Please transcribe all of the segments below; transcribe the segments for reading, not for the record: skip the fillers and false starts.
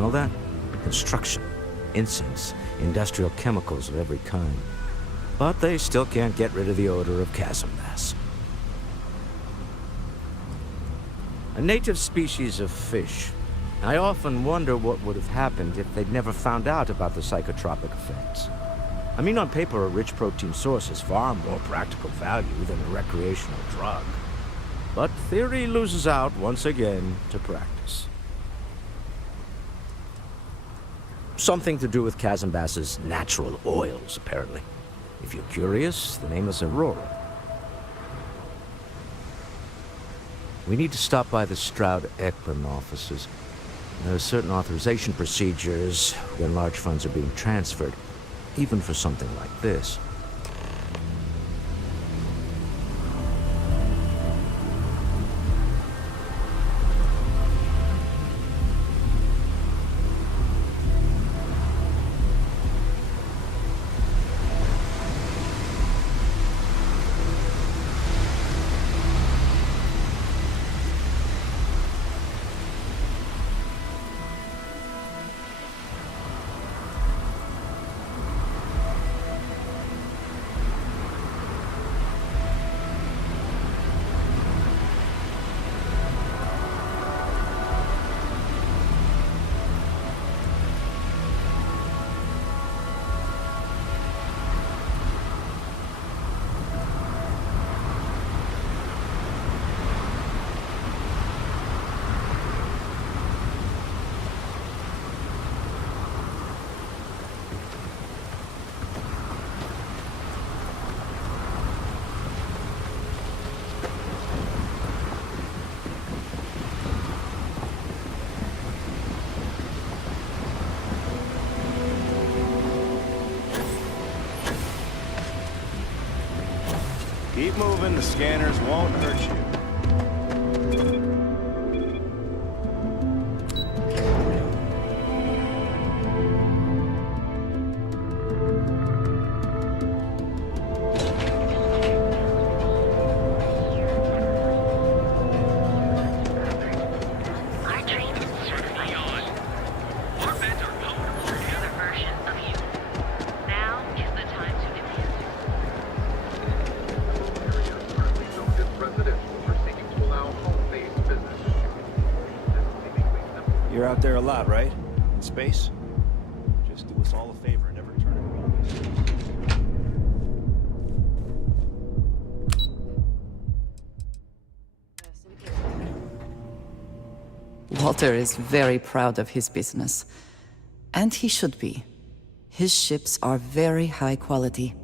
Know that? Construction, incense, industrial chemicals of every kind. But they still can't get rid of the odor of chasm bass. A native species of fish. I often wonder what would have happened if they'd never found out about the psychotropic effects. I mean, on paper, a rich protein source has far more practical value than a recreational drug. But theory loses out once again to practice. Something to do with chasm bass's natural oils, apparently. If you're curious, the name is Aurora. We need to stop by the Stroud-Ekman offices. There are certain authorization procedures when large funds are being transferred, even for something like this. Keep moving, the scanners won't hurt you. You're out there a lot, right? In space? Just do us all a favor and never turn it on. Walter is very proud of his business. And he should be. His ships are very high quality.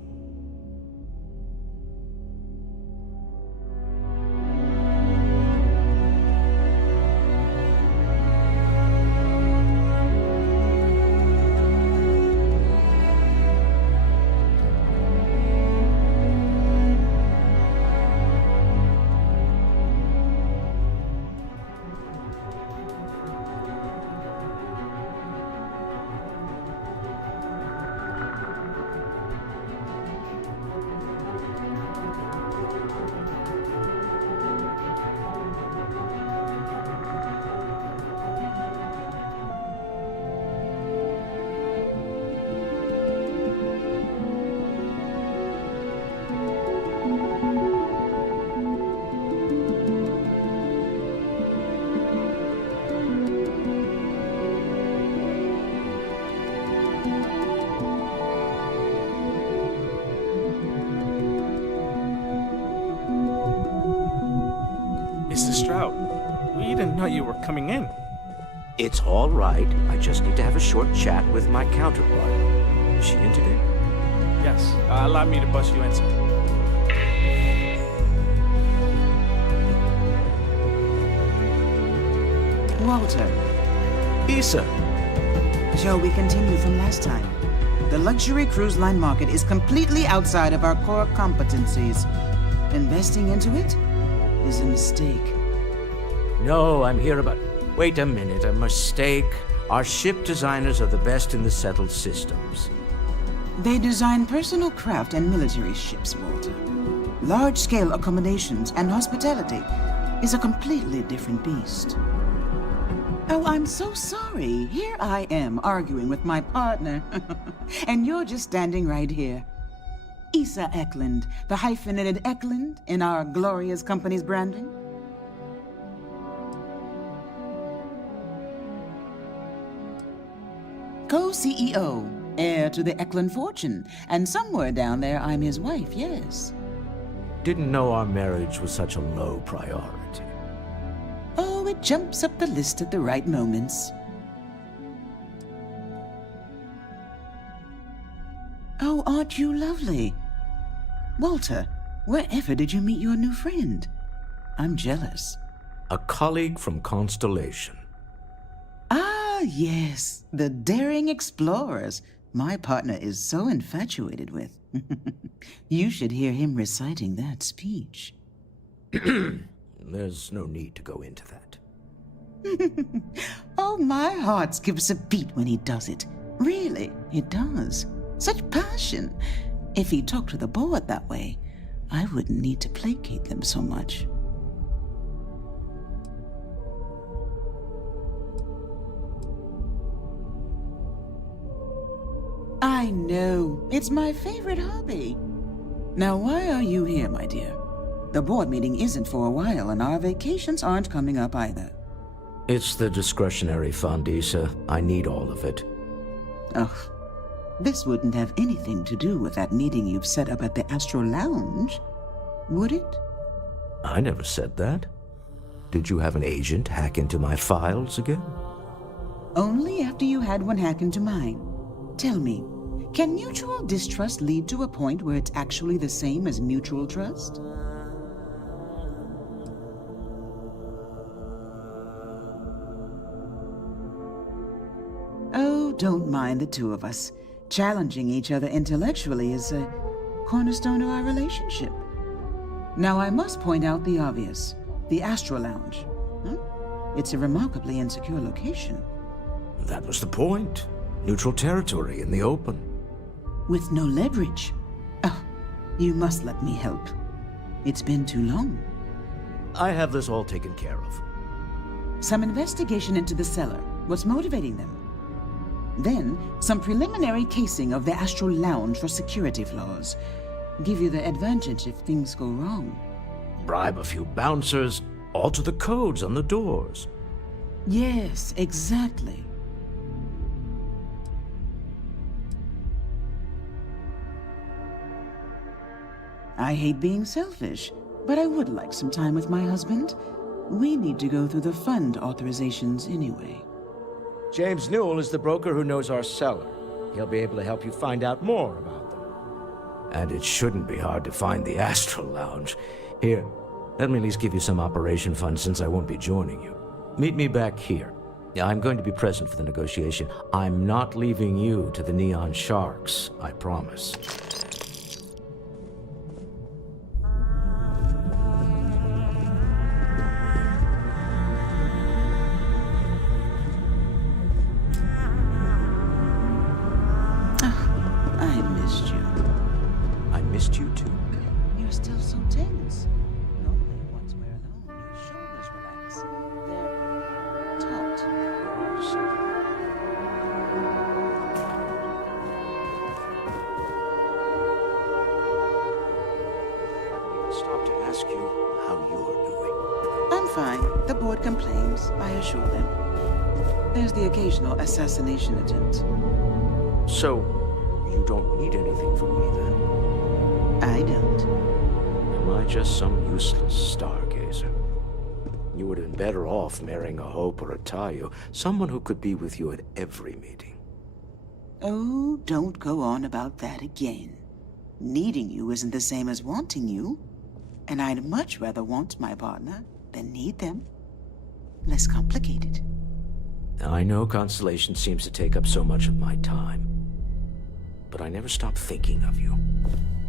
Mr. Stroud, we didn't know you were coming in. It's all right. I just need to have a short chat with my counterpart. Is she in today? Yes, allow me to bust you in, sir. Walter, Issa! shall we continue from last time? The luxury cruise line market is completely outside of our core competencies. Investing into it is a mistake. No, I'm here about... Wait a minute, a mistake. Our ship designers are the best in the settled systems. They design personal craft and military ships, Walter. Large-scale accommodations and hospitality is a completely different beast. Oh, I'm so sorry. Here I am arguing with my partner. And you're just standing right here. Issa Eklund, the hyphenated Eklund in our glorious company's branding. Co-CEO, heir to the Eklund fortune, and somewhere down there I'm his wife, yes. Didn't know our marriage was such a low priority. Oh, it jumps up the list at the right moments. Oh, aren't you lovely? Walter, wherever did you meet your new friend? I'm jealous. A colleague from Constellation. Ah, yes, the daring explorers my partner is so infatuated with. You should hear him reciting that speech. There's no need to go into that. Oh, my heart skips a beat when he does it. Really, it does. Such passion. If he talked to the board that way, I wouldn't need to placate them so much. I know. It's my favorite hobby. Now, why are you here, my dear? The board meeting isn't for a while, and our vacations aren't coming up either. It's the discretionary fund, Issa. I need all of it. Ugh. This wouldn't have anything to do with that meeting you've set up at the Astro Lounge, would it? I never said that. Did you have an agent hack into my files again? Only after you had one hack into mine. Tell me, can mutual distrust lead to a point where it's actually the same as mutual trust? Oh, don't mind the two of us. Challenging each other intellectually is a cornerstone of our relationship. Now, I must point out the obvious. The Astro Lounge. Huh? It's a remarkably insecure location. That was the point. Neutral territory in the open. With no leverage. Oh, you must let me help. It's been too long. I have this all taken care of. Some investigation into the cellar. What's motivating them? Then, some preliminary casing of the Astral Lounge for security flaws. Give you the advantage if things go wrong. Bribe a few bouncers, alter the codes on the doors. Yes, exactly. I hate being selfish, but I would like some time with my husband. We need to go through the fund authorizations anyway. James Newell is the broker who knows our cellar. He'll be able to help you find out more about them. And it shouldn't be hard to find the Astral Lounge. Here, let me at least give you some operation funds since I won't be joining you. Meet me back here. Yeah, I'm going to be present for the negotiation. I'm not leaving you to the Neon Sharks, I promise. Missed you too. You're still so tense. Normally, once we're alone, your shoulders relax. They're taut. Stop to ask you how you're doing. I'm fine. The board complains, I assure them. There's the occasional assassination attempt. So, you don't need anything from me then? I don't. Am I just some useless stargazer? You would have been better off marrying a Hope or a Tayo, someone who could be with you at every meeting. Oh, don't go on about that again. Needing you isn't the same as wanting you. And I'd much rather want my partner than need them. Less complicated. I know Constellation seems to take up so much of my time. But I never stop thinking of you.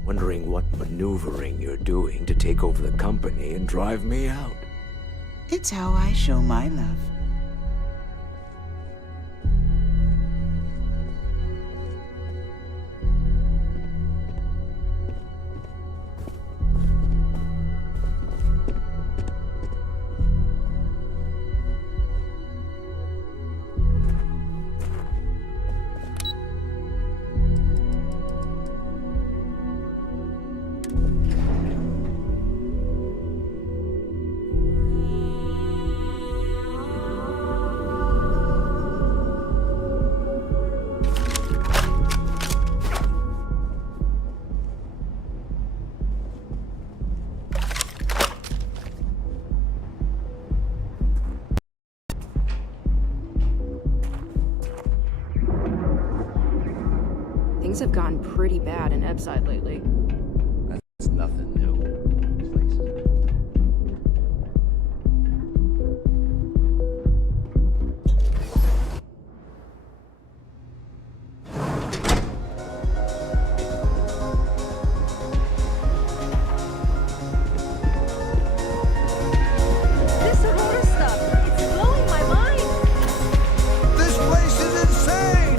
Wondering what maneuvering you're doing to take over the company and drive me out. It's how I show my love. Things have gotten pretty bad in Ebside lately. That's nothing new. This Aurora stuff, it's blowing my mind! This place is insane!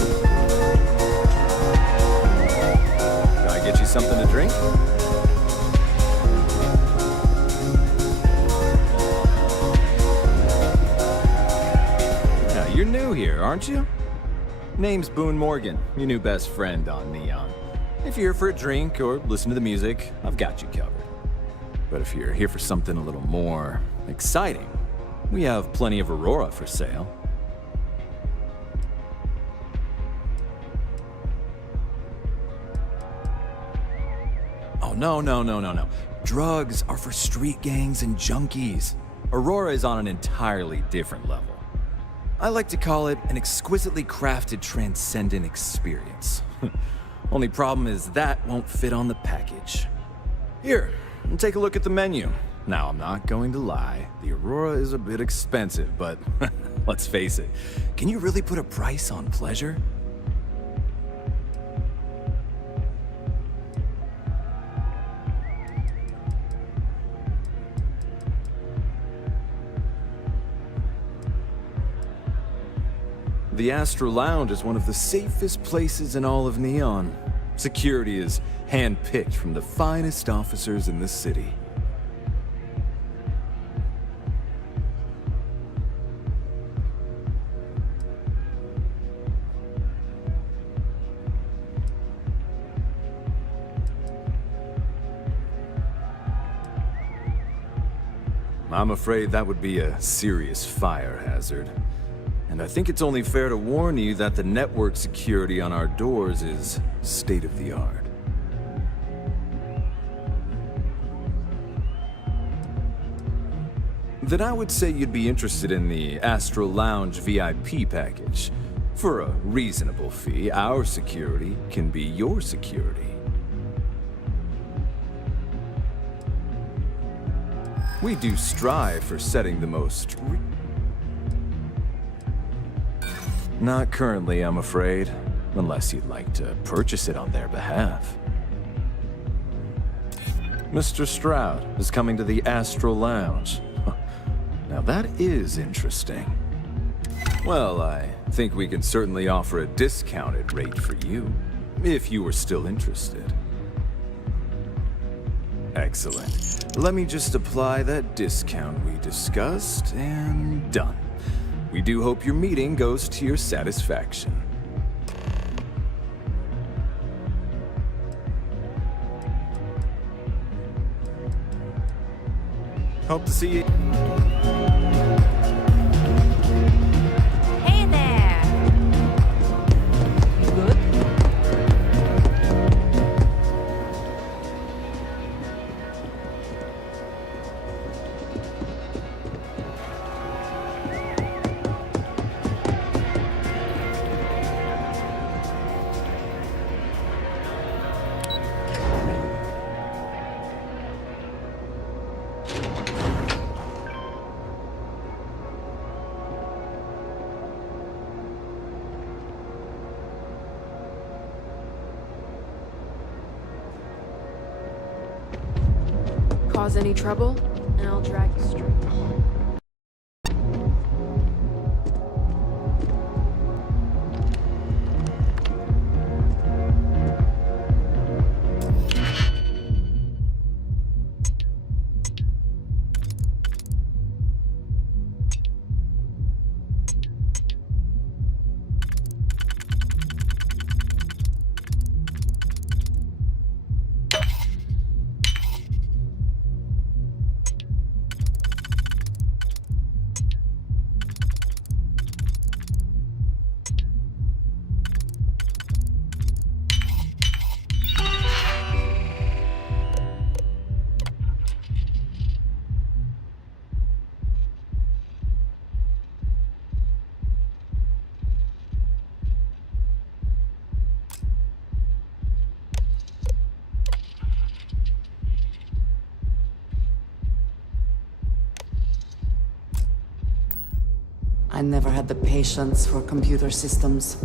Can I get you something to drink? Now, you're new here, aren't you? Name's Boone Morgan, your new best friend on Neon. If you're here for a drink or listen to the music, I've got you covered. But if you're here for something a little more exciting, we have plenty of Aurora for sale. Oh, no. Drugs are for street gangs and junkies. Aurora is on an entirely different level. I like to call it an exquisitely crafted, transcendent experience. Only problem is that won't fit on the package. Here, take a look at the menu. Now, I'm not going to lie, the Aurora is a bit expensive, but let's face it, can you really put a price on pleasure? The Astro Lounge is one of the safest places in all of Neon. Security is hand-picked from the finest officers in the city. I'm afraid that would be a serious fire hazard. And I think it's only fair to warn you that the network security on our doors is state-of-the-art. Then I would say you'd be interested in the Astro Lounge VIP package. For a reasonable fee, our security can be your security. We do strive for setting the most Not currently, I'm afraid. Unless you'd like to purchase it on their behalf. Mr. Stroud is coming to the Astral Lounge. Now that is interesting. Well, I think we can certainly offer a discounted rate for you, if you were still interested. Excellent. Let me just apply that discount we discussed, and done. We do hope your meeting goes to your satisfaction. Hope to see you. Hey there! You good? Cause any trouble, and I'll drag you straight. I never had the patience for computer systems.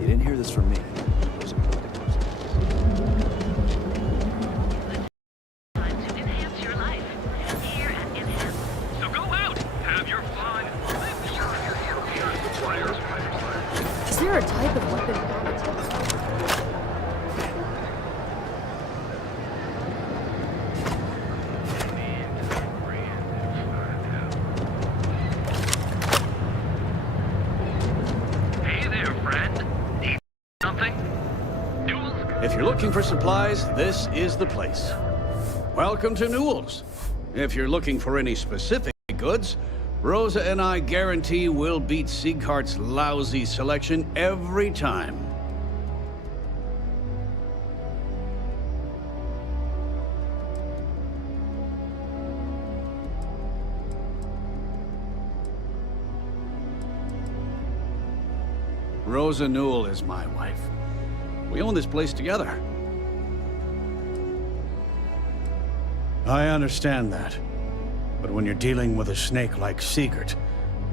You didn't hear this from me. To enhance your life. Here at Enhance. So go out, have your fun. Is there a type of weapon additive? Hey there, friend. Need something? Duels? If you're looking for supplies, this is the place. Welcome to Newell's. If you're looking for any specific goods, Rosa and I guarantee we'll beat Sieghart's lousy selection every time. Rosa Newell is my wife. We own this place together. I understand that. But when you're dealing with a snake like Siegert,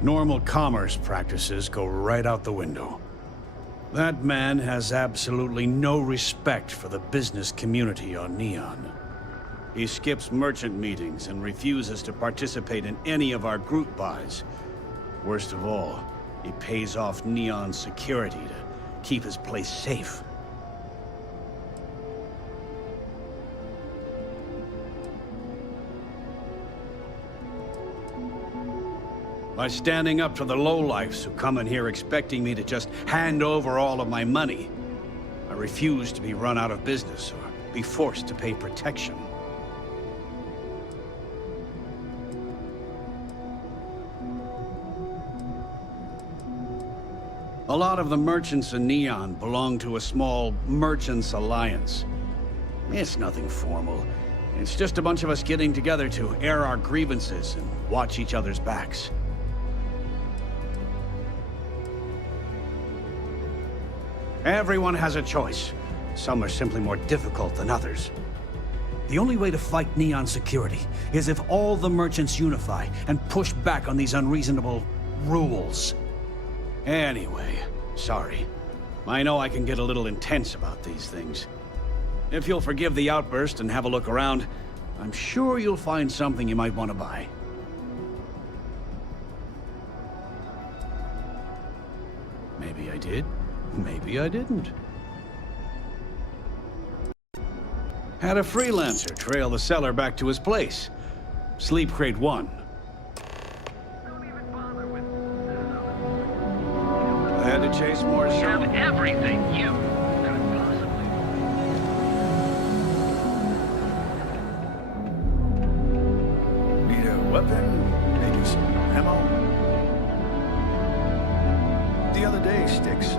normal commerce practices go right out the window. That man has absolutely no respect for the business community on Neon. He skips merchant meetings and refuses to participate in any of our group buys. Worst of all, he pays off Neon's security to keep his place safe. By standing up to the lowlifes who come in here expecting me to just hand over all of my money, I refuse to be run out of business or be forced to pay protection. A lot of the merchants in Neon belong to a small merchants alliance. It's nothing formal. It's just a bunch of us getting together to air our grievances and watch each other's backs. Everyone has a choice. Some are simply more difficult than others. The only way to fight Neon security is if all the merchants unify and push back on these unreasonable rules. Anyway, sorry. I know I can get a little intense about these things. If you'll forgive the outburst and have a look around, I'm sure you'll find something you might want to buy. Maybe I did. Maybe I didn't. Had a freelancer trail the seller back to his place. Sleep Crate 1. I had to chase more You have silver. everything you could possibly. Need a weapon? Maybe some ammo? The other day, Styx,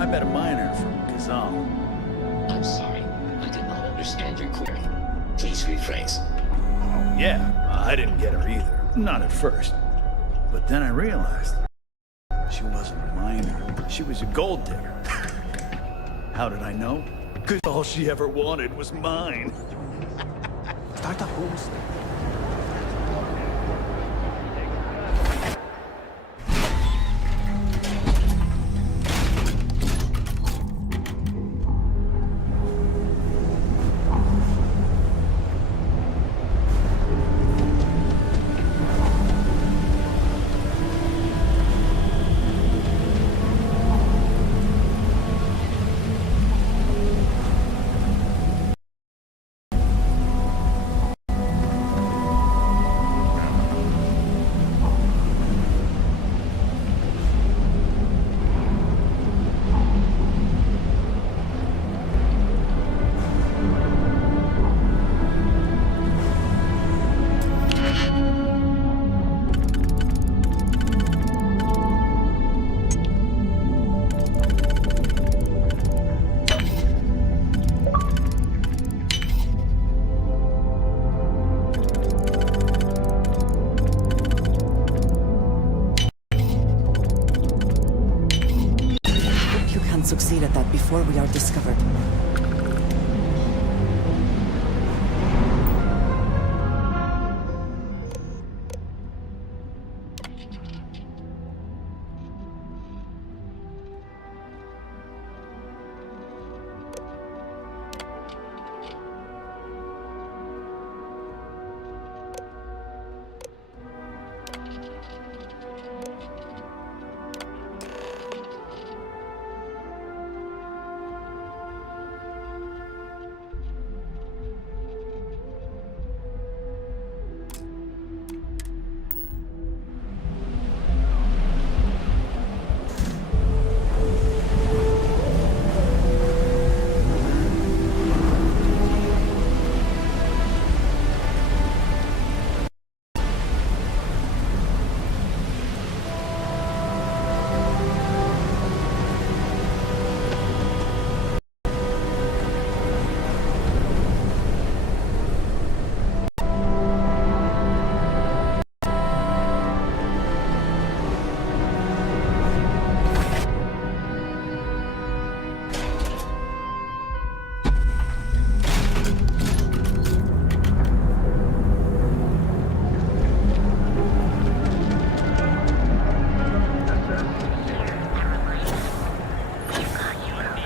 I met a miner from Kazal. I'm sorry. I did not understand your query. Please rephrase. Oh, yeah, I didn't get her either. Not at first. But then I realized she wasn't a miner. She was a gold digger. How did I know? Because all she ever wanted was mine. Start the hose. before we are discovered.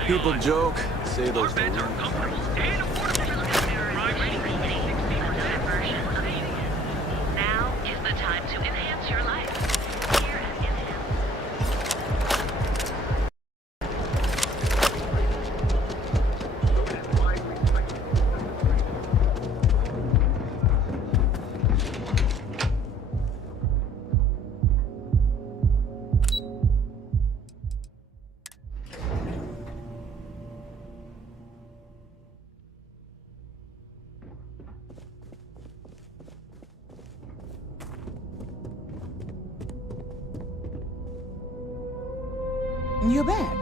People joke, say those Now is the time to enhance your life. Here at Enhance. You're back.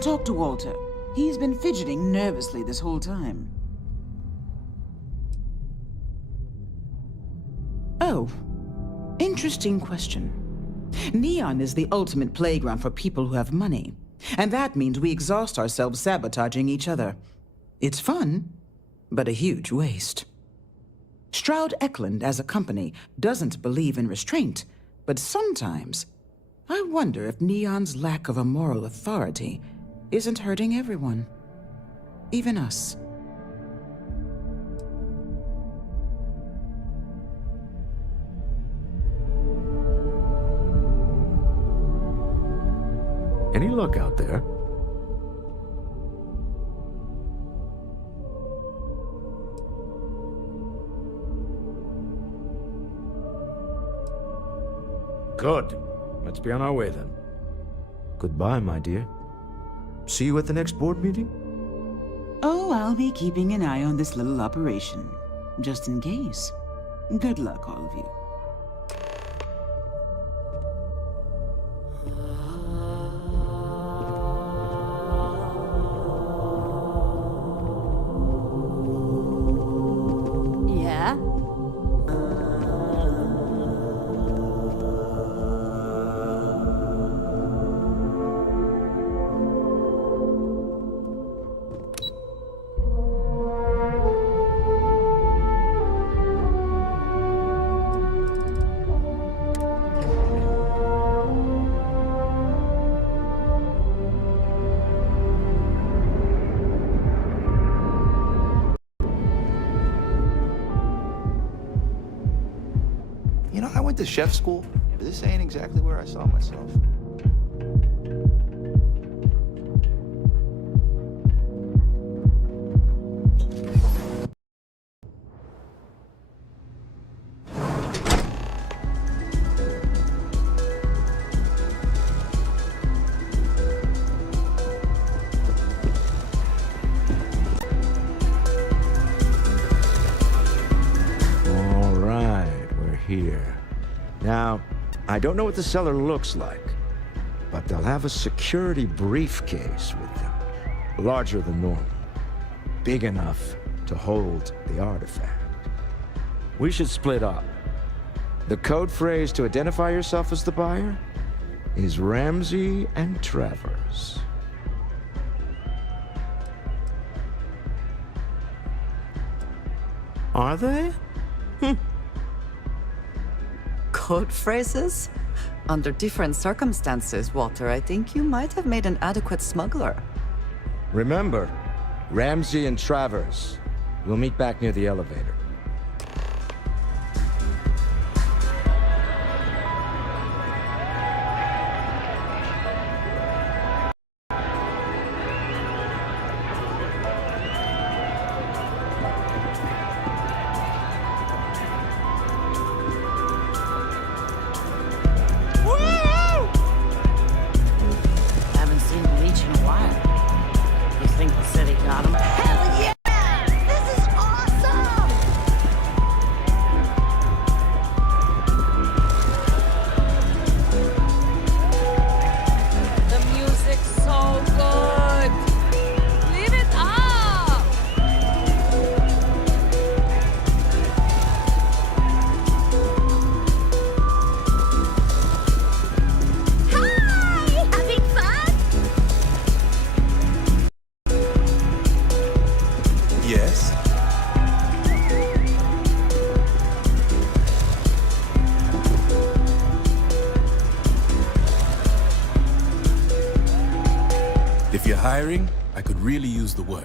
Talk to Walter. He's been fidgeting nervously this whole time. Oh, interesting question. Neon is the ultimate playground for people who have money. And that means we exhaust ourselves sabotaging each other. It's fun, but a huge waste. Stroud Eklund, as a company, doesn't believe in restraint, but sometimes I wonder if Neon's lack of a moral authority isn't hurting everyone. Even us. Any luck out there? Good. Let's be on our way then. Goodbye, my dear. See you at the next board meeting? Oh, I'll be keeping an eye on this little operation, just in case. Good luck, all of you. Yeah? You know, I went to chef school. This ain't exactly where I saw myself. All right, we're here. Now, I don't know what the cellar looks like, but they'll have a security briefcase with them. Larger than normal. Big enough to hold the artifact. We should split up. The code phrase to identify yourself as the buyer is Ramsey and Travers. Are they? Code phrases? Under different circumstances, Walter, I think you might have made an adequate smuggler. Remember, Ramsey and Travers. We'll meet back near the elevator. Haven't seen Leech in a while. You think the city got him? Hell yeah! This is awesome! The music's so good. Leave it up. Hi! Having fun? Yes? If you're hiring, I could really use the work.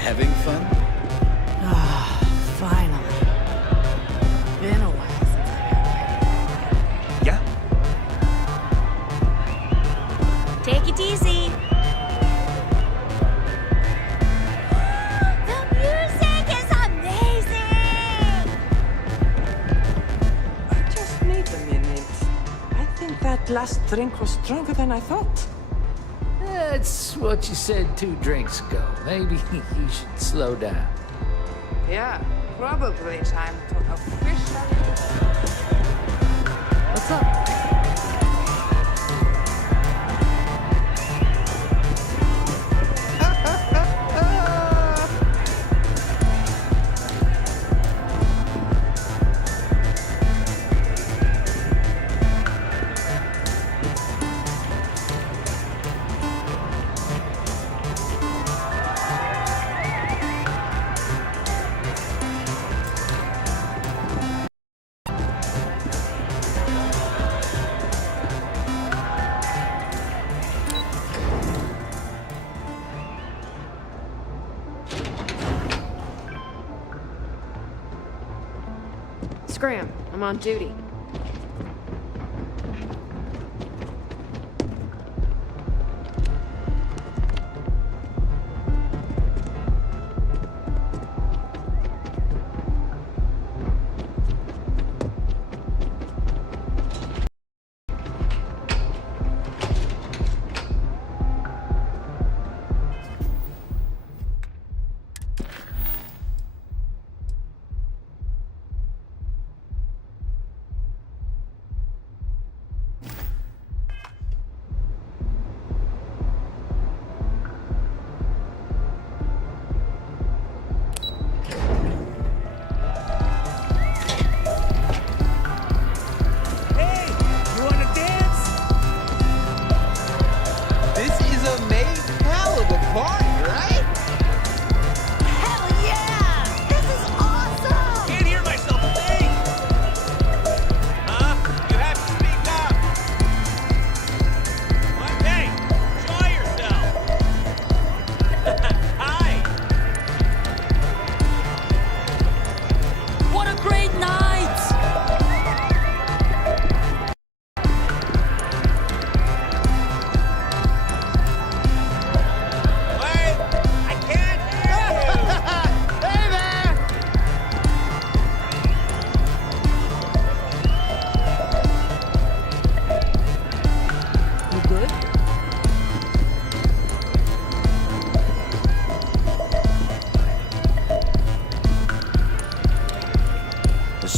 Having fun? Finally. Been a while since I've Yeah. Take it easy. The music is amazing! Just wait a minute. I think that last drink was stronger than I thought. That's what you said 2 drinks ago. Maybe you should slow down. Yeah, probably time to officially... What's up? Scram, I'm on duty.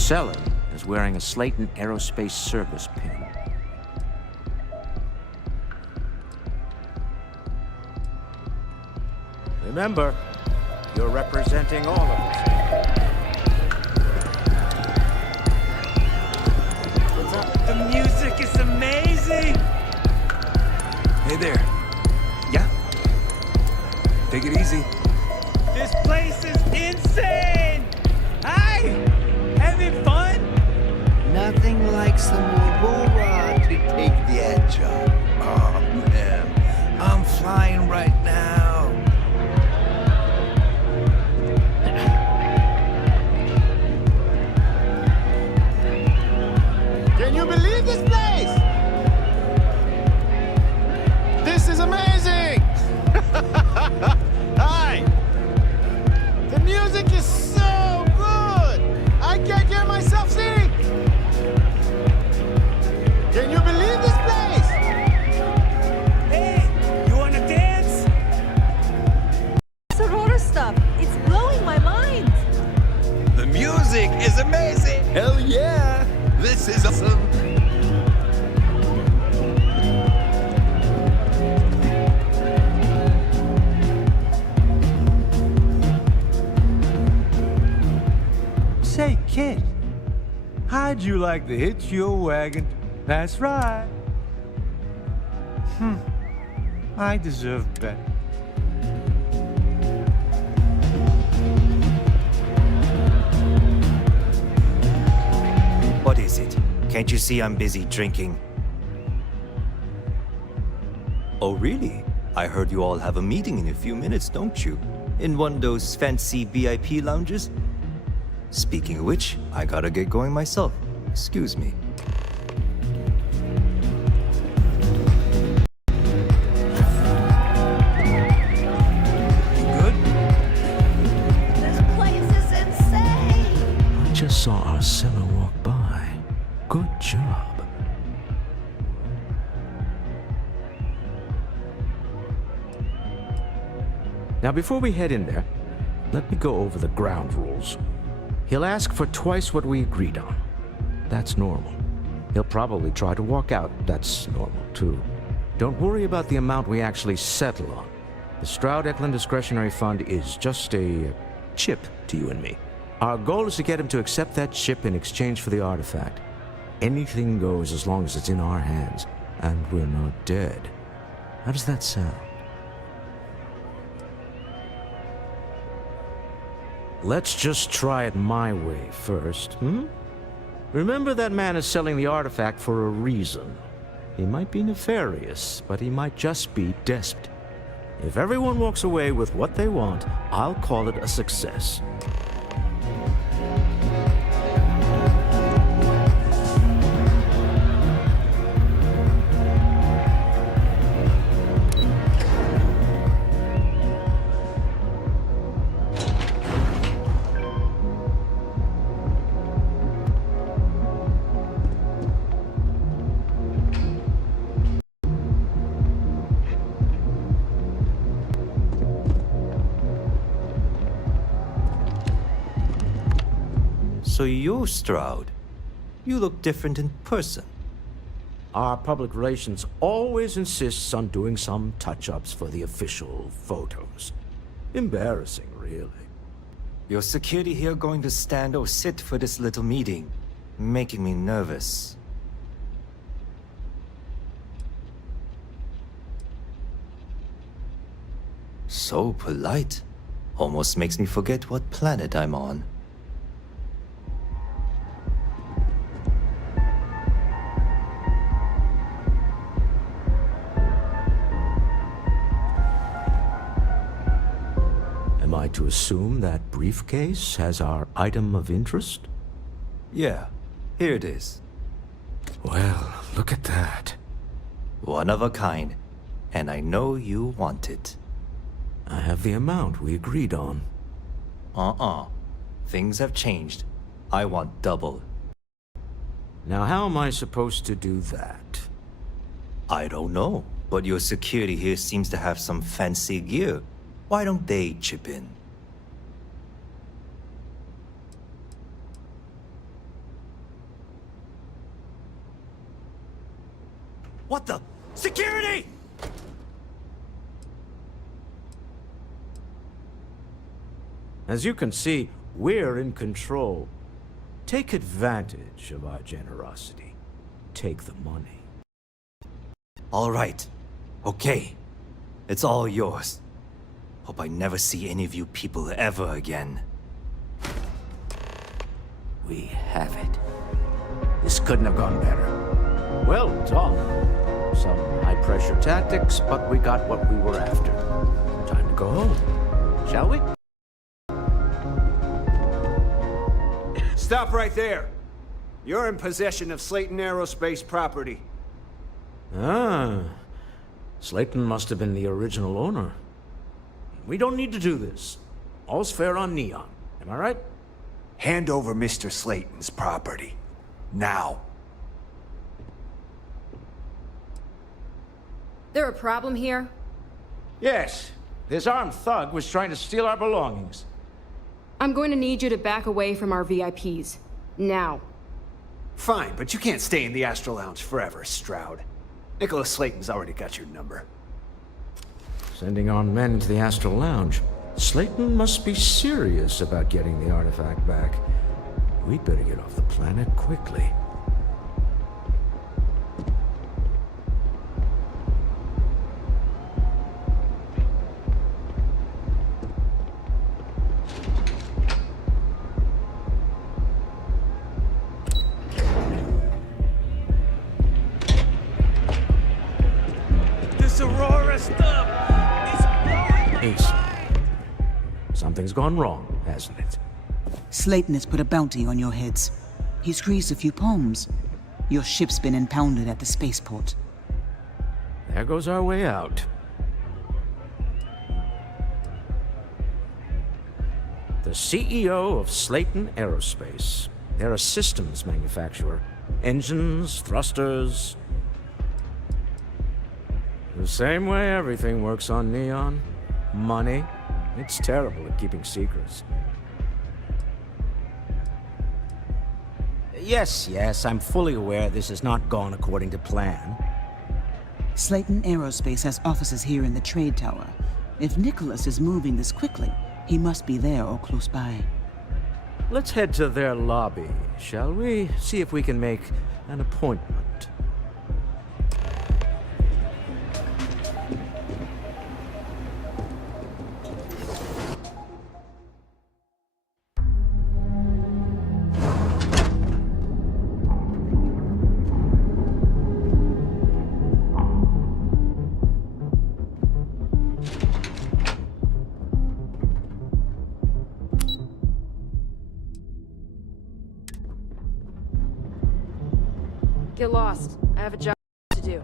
seller is wearing a Slayton Aerospace service pin. Remember, you're representing all of us. What's up? The music is amazing! Hey there. Yeah? Take it easy. This place is insane! Hi! Having fun? Nothing like some Aurora to take the edge off. Oh, man. I'm flying right now. Can you believe this place? This is amazing! Hi! The music is so good! I can't get myself sick! Can you believe this place? Hey, you wanna dance? This Aurora stuff, it's blowing my mind. The music is amazing. Hell yeah. This is awesome. Say, kid, how'd you like to hitch your wagon? That's right. I deserve better. What is it? Can't you see I'm busy drinking? Oh, really? I heard you all have a meeting in a few minutes, don't you? In one of those fancy VIP lounges? Speaking of which, I gotta get going myself. Excuse me. This place is insane! I just saw Arcella walk by. Good job. Now, before we head in there, let me go over the ground rules. He'll ask for twice what we agreed on. That's normal. He'll probably try to walk out. That's normal, too. Don't worry about the amount we actually settle on. The Stroud-Eklund Discretionary Fund is just a chip to you and me. Our goal is to get him to accept that chip in exchange for the artifact. Anything goes as long as it's in our hands, and we're not dead. How does that sound? Let's just try it my way first, Remember, that man is selling the artifact for a reason. He might be nefarious, but he might just be desperate. If everyone walks away with what they want, I'll call it a success. So you're Stroud. You look different in person. Our public relations always insists on doing some touch-ups for the official photos. Embarrassing, really. Your security here going to stand or sit for this little meeting, making me nervous. So polite. Almost makes me forget what planet I'm on. Am I to assume that briefcase has our item of interest? Yeah, here it is. Well, look at that. One of a kind, and I know you want it. I have the amount we agreed on. Things have changed. I want double. Now, how am I supposed to do that? I don't know, but your security here seems to have some fancy gear. Why don't they chip in? What the? Security! As you can see, we're in control. Take advantage of our generosity. Take the money. All right. Okay. It's all yours. Hope I never see any of you people ever again. We have it. This couldn't have gone better. Well done. Some high-pressure tactics, but we got what we were after. Time to go home, shall we? Stop right there. You're in possession of Slayton Aerospace property. Ah. Slayton must have been the original owner. We don't need to do this. All's fair on Neon. Am I right? Hand over Mr. Slayton's property. Now. There a problem here? Yes. This armed thug was trying to steal our belongings. I'm going to need you to back away from our VIPs. Now. Fine, but you can't stay in the Astro Lounge forever, Stroud. Nicholas Slayton's already got your number. Sending on men to the Astral Lounge. Slayton must be serious about getting the artifact back. We'd better get off the planet quickly. This Aurora stuff is blowing. Ace. Something's gone wrong, hasn't it? Slayton has put a bounty on your heads. He's greased a few palms. Your ship's been impounded at the spaceport. There goes our way out. The CEO of Slayton Aerospace. They're a systems manufacturer. Engines, thrusters. The same way everything works on Neon. Money. It's terrible at keeping secrets. Yes, I'm fully aware this has not gone according to plan. Slayton Aerospace has offices here in the trade tower. If Nicholas is moving this quickly, he must be there or close by. Let's head to their lobby, shall we? See if we can make an appointment. Get lost. I have a job to do.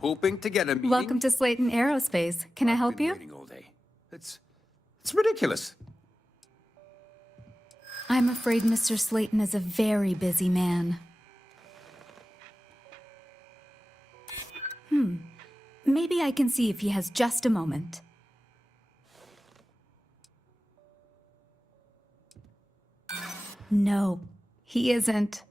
Hoping to get a meeting. Welcome to Slayton Aerospace. Can I help you? Waiting all day. It's ridiculous. I'm afraid Mr. Slayton is a very busy man. Maybe I can see if he has just a moment. No, he isn't.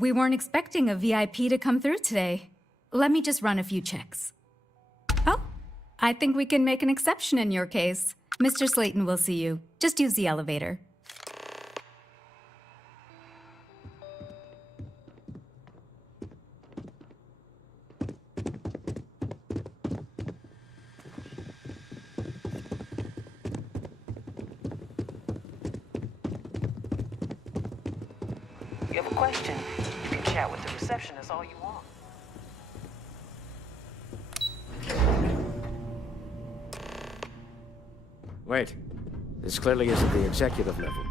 We weren't expecting a VIP to come through today. Let me just run a few checks. Oh, I think we can make an exception in your case. Mr. Slayton will see you. Just use the elevator. You have a question? You can chat with the receptionist all you want. Wait. This clearly isn't the executive level.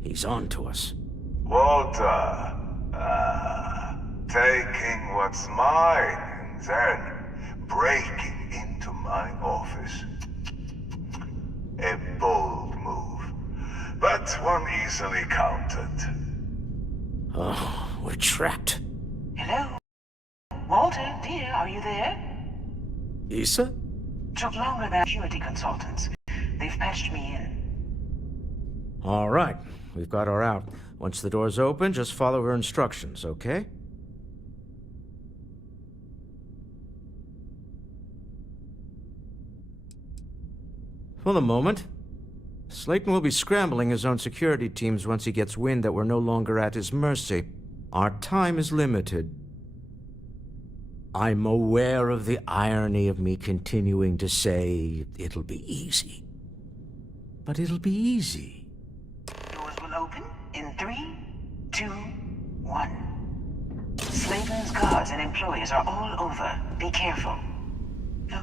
He's on to us. Walter, taking what's mine and then breaking into my office. A bold move, but one easily countered. Oh, we're trapped. Hello? Walter, dear, are you there? Issa? Took longer than security consultants. They've patched me in. All right. We've got her out. Once the door's open, just follow her instructions, okay? For the moment, Slayton will be scrambling his own security teams once he gets wind that we're no longer at his mercy. Our time is limited. I'm aware of the irony of me continuing to say it'll be easy. But it'll be easy. Doors will open in 3, 2, 1. Slayton's guards and employees are all over. Be careful.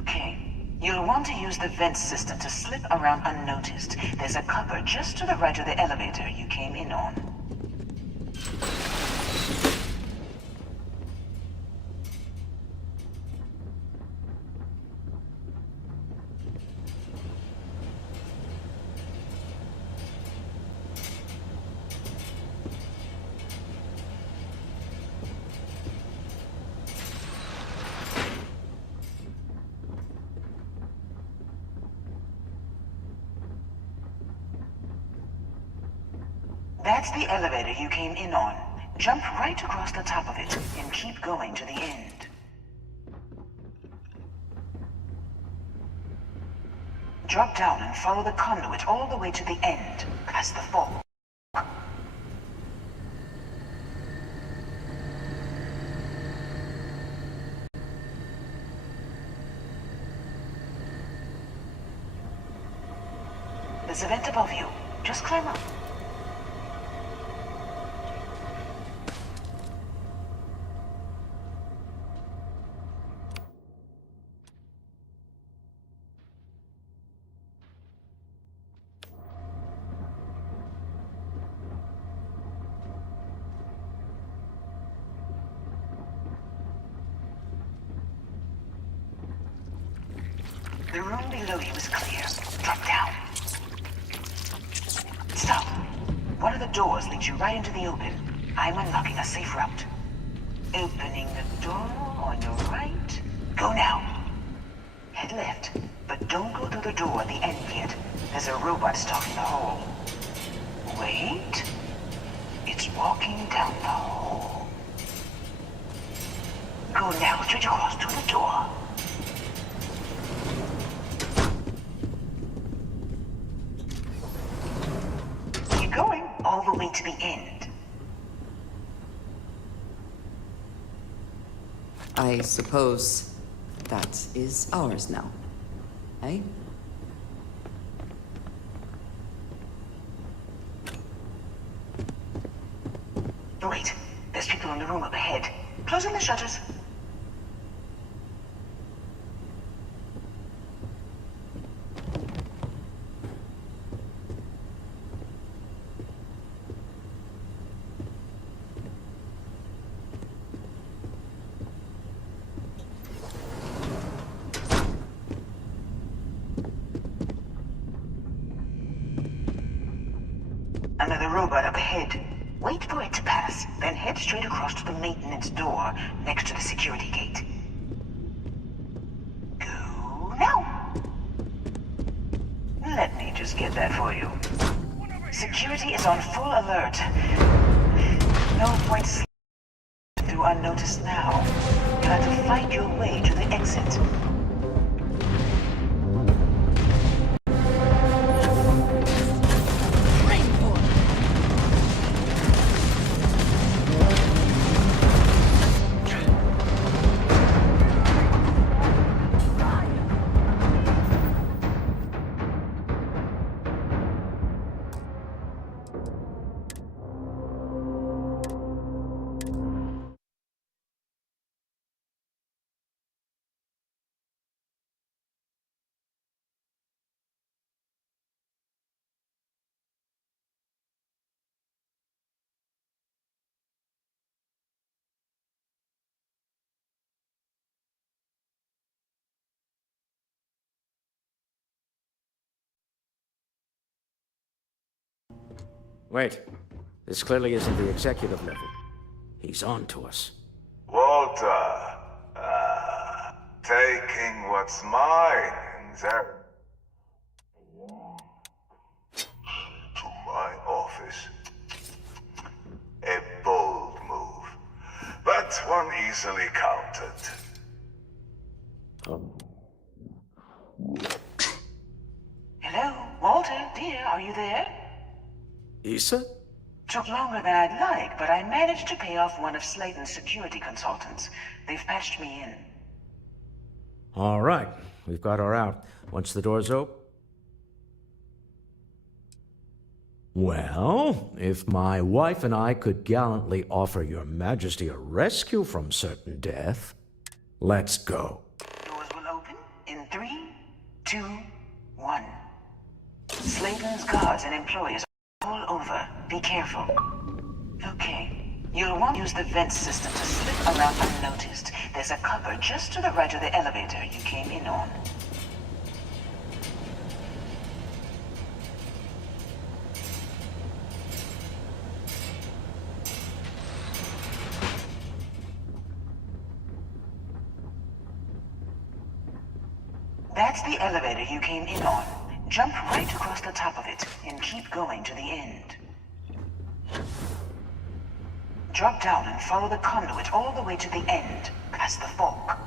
Okay. You'll want to use the vent system to slip around unnoticed. There's a cupboard just to the right of the elevator you came in on. That's the elevator you came in on. Jump right across the top of it and keep going to the end. Drop down and follow the conduit all the way to the end, past the fall. There's a vent above you. Just climb up. The room below you is clear. Drop down. Stop. One of the doors leads you right into the open. I'm unlocking a safe route. Opening the door on your right. Go now. Head left, but don't go through the door at the end yet. There's a robot stuck in the hole. Wait. It's walking down the hole. Go now, straight across to the door. Keep going all the way to the end. I suppose that is ours now. Eh? Wait, there's people in the room up ahead. Closing the shutters. Another robot up ahead. Wait for it to pass, then head straight across to the maintenance door next to the security gate. Go now! Let me just get that for you. Security is on full alert. No point slipping through unnoticed now. You'll have to fight your way to the exit. Wait. This clearly isn't the executive level. He's on to us. Walter, taking what's mine, then to my office. A bold move, but one easily countered. Hello, Walter, dear, are you there? Issa? Took longer than I'd like, but I managed to pay off one of Slayton's security consultants. They've patched me in. All right. We've got her out. Once the door's open. Well, if my wife and I could gallantly offer your majesty a rescue from certain death, let's go. Doors will open in 3, 2, 1. Slayton's guards and employees are all over. Be careful. Okay. You'll want to use the vent system to slip around unnoticed. There's a cupboard just to the right of the elevator you came in on. That's the elevator you came in on. Jump right across the top of it and keep going to the end. Drop down and follow the conduit all the way to the end, past the fork.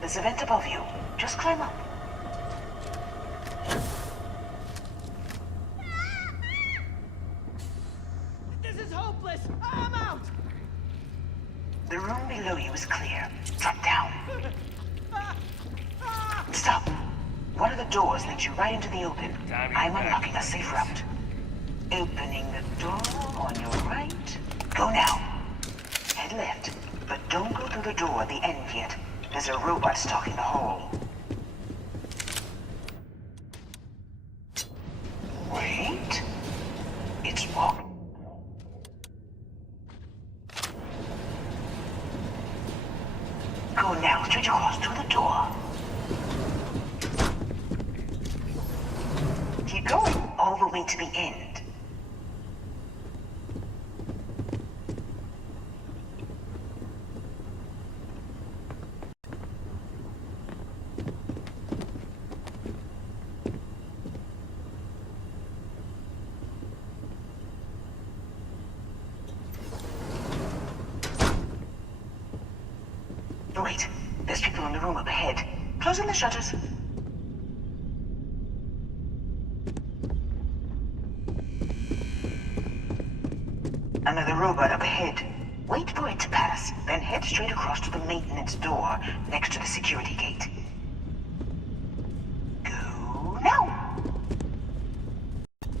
There's a vent above you. Just climb up. This is hopeless! I'm out! The room below you is clear. Drop down. Stop. One of the doors leads you right into the open. I'm unlocking a safe route. Opening the door on your right. Go now. Head left, but don't go through the door at the end yet. There's a robot stalking the hall. Wait. It's walking. Go now, straight across to the door. Keep going, all the way to the end. Wait, there's people in the room up ahead. Closing the shutters. Another robot up ahead. Wait for it to pass, then head straight across to the maintenance door next to the security gate. Go now.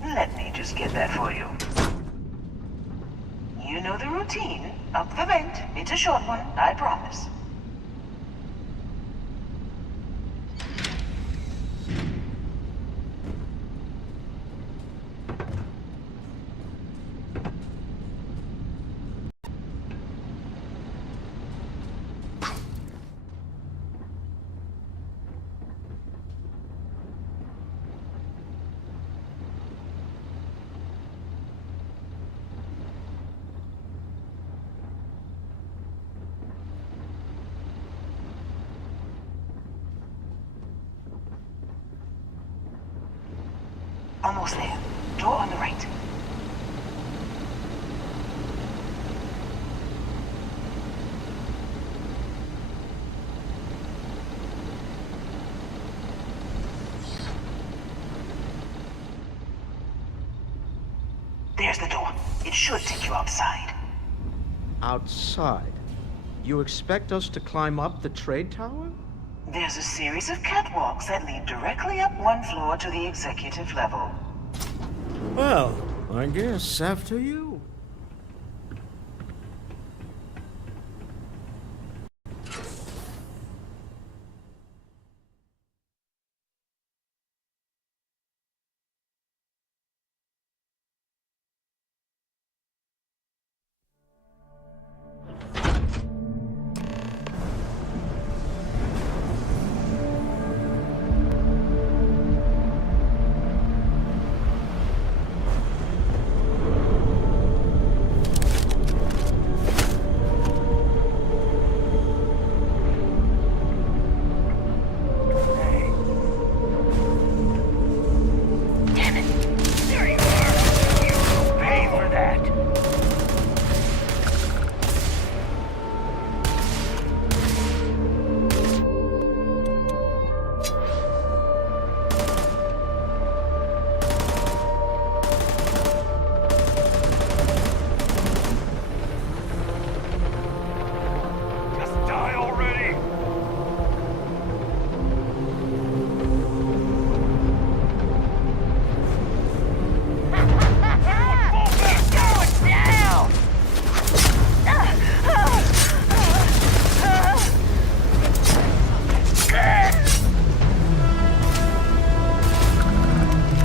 Let me just get that for you. It's a short one, I promise. Almost there. Door on the right. There's the door. It should take you outside. Outside? You expect us to climb up the trade tower? There's a series of catwalks that lead directly up one floor to the executive level. Well, I guess after you.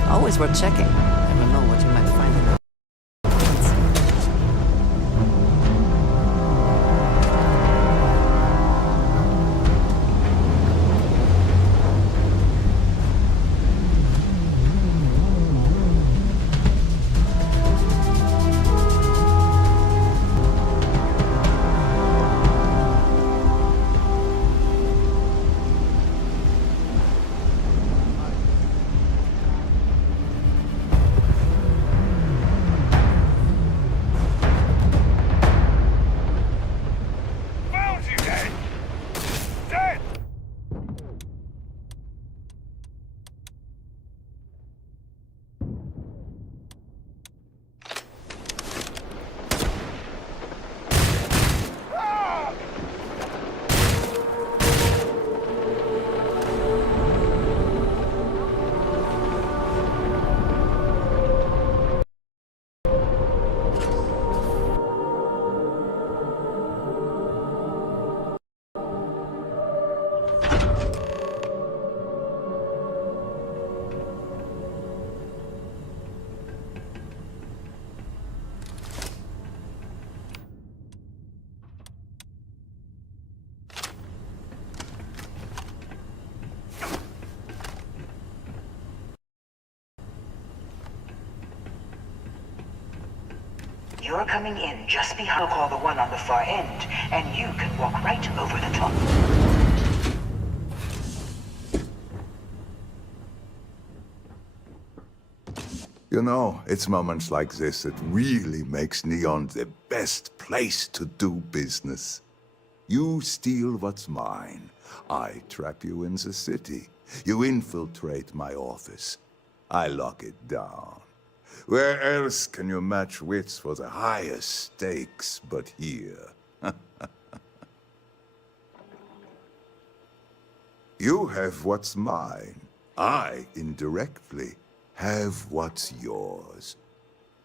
Always worth checking. Never know what you might find in there. You're coming in just behind the one on the far end, and you can walk right over the top. You know, it's moments like this that really makes Neon the best place to do business. You steal what's mine. I trap you in the city. You infiltrate my office. I lock it down. Where else can you match wits for the highest stakes but here? You have what's mine. I, indirectly, have what's yours.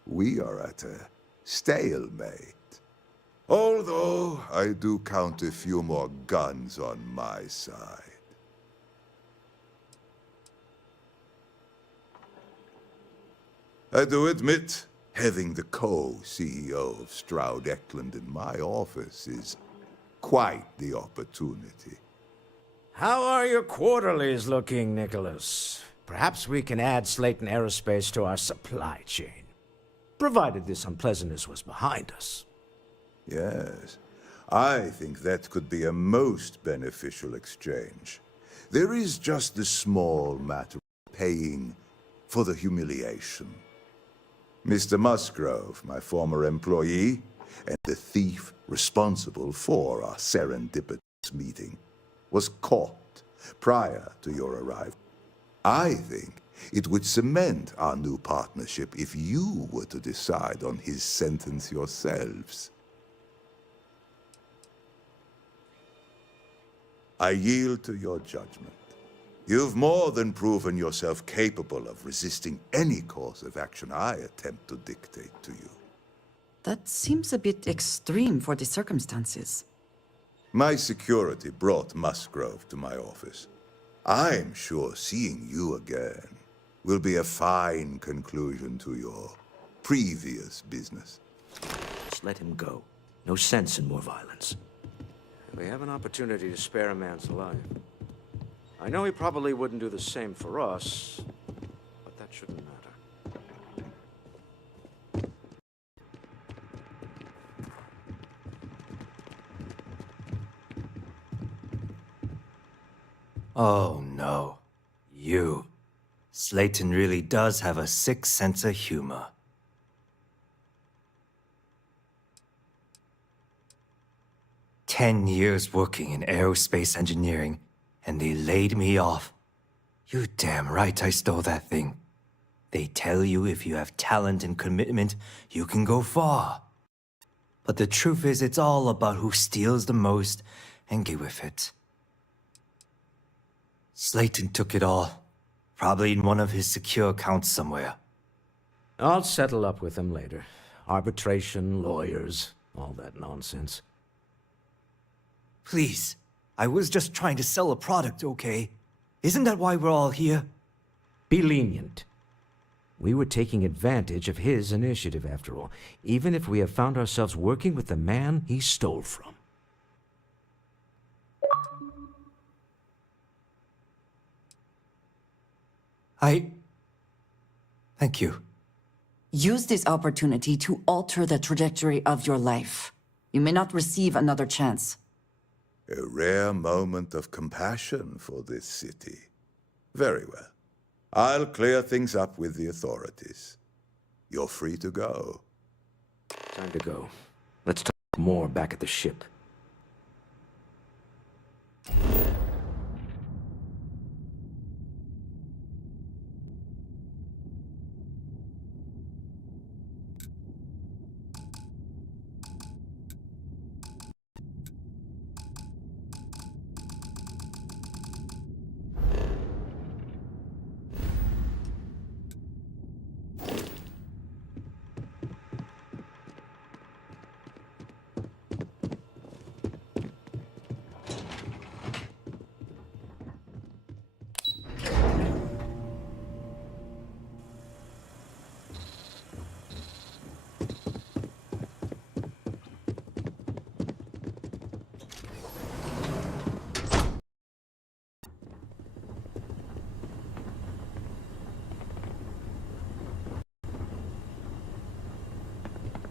We are at a stalemate. Although I do count a few more guns on my side. I do admit, having the co-CEO of Stroud Eklund in my office is quite the opportunity. How are your quarterlies looking, Nicholas? Perhaps we can add Slayton Aerospace to our supply chain, provided this unpleasantness was behind us. Yes, I think that could be a most beneficial exchange. There is just the small matter of paying for the humiliation. Mr. Musgrove, my former employee, and the thief responsible for our serendipitous meeting, was caught prior to your arrival. I think it would cement our new partnership if you were to decide on his sentence yourselves. I yield to your judgment. You've more than proven yourself capable of resisting any course of action I attempt to dictate to you. That seems a bit extreme for the circumstances. My security brought Musgrove to my office. I'm sure seeing you again will be a fine conclusion to your previous business. Just let him go. No sense in more violence. We have an opportunity to spare a man's life. I know he probably wouldn't do the same for us, but that shouldn't matter. Oh no. You. Slayton really does have a sick sense of humor. "10 years working in aerospace engineering, and they laid me off. You damn right I stole that thing. They tell you if you have talent and commitment, you can go far. But the truth is, it's all about who steals the most and get with it. Slayton took it all. Probably in one of his secure accounts somewhere. I'll settle up with him later. Arbitration, lawyers, all that nonsense. Please, I was just trying to sell a product, okay? Isn't that why we're all here? Be lenient. We were taking advantage of his initiative, after all, even if we have found ourselves working with the man he stole from. Thank you. Use this opportunity to alter the trajectory of your life. You may not receive another chance. A rare moment of compassion for this city. Very well. I'll clear things up with the authorities. You're free to go. Time to go. Let's talk more back at the ship.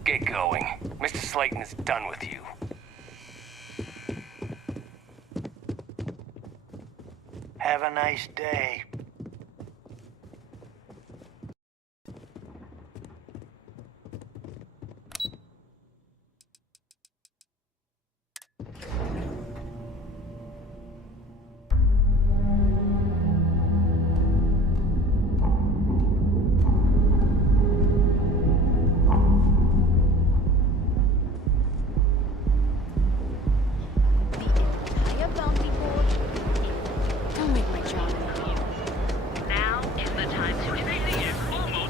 Get going. Mr. Slayton is done with you. Have a nice day.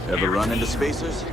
Ever run into spacers?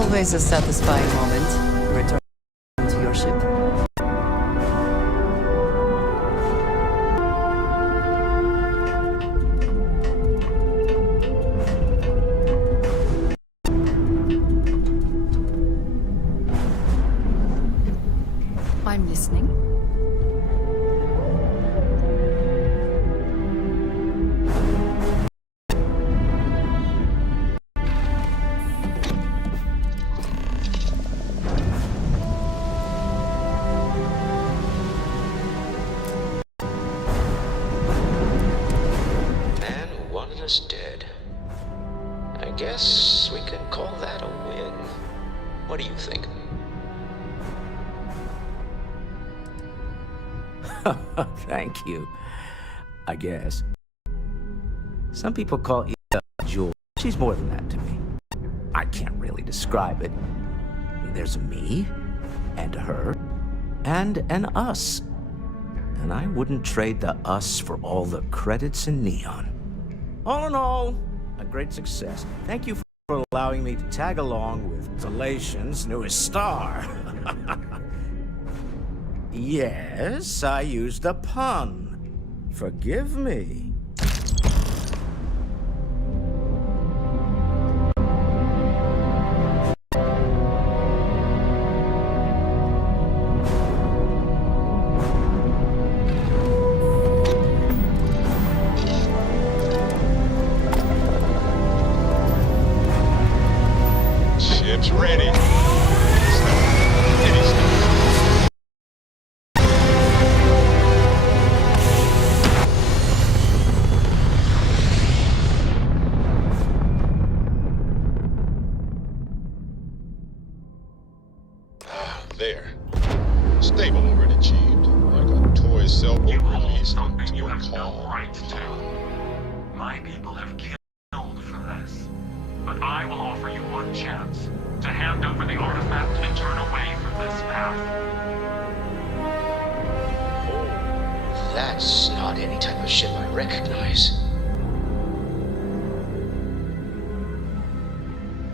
Always a satisfying moment. Return to your ship. I'm listening. Man who wanted us dead. I guess we can call that a win. What do you think? Thank you. I guess. Some people call Ida a jewel. She's more than that to me. I can't really describe it. There's a me, and a her, and an us. And I wouldn't trade the us for all the credits in Neon. All in all, a great success. Thank you for allowing me to tag along with Salation's newest star. Yes, I used a pun. Forgive me. Ship's ready. There. Stable already achieved. Like a toy sailboat released into your call. Right to. My people have killed for this. But I will offer you one chance to hand over the artifact and turn away from this path. Oh, that's not any type of ship I recognize.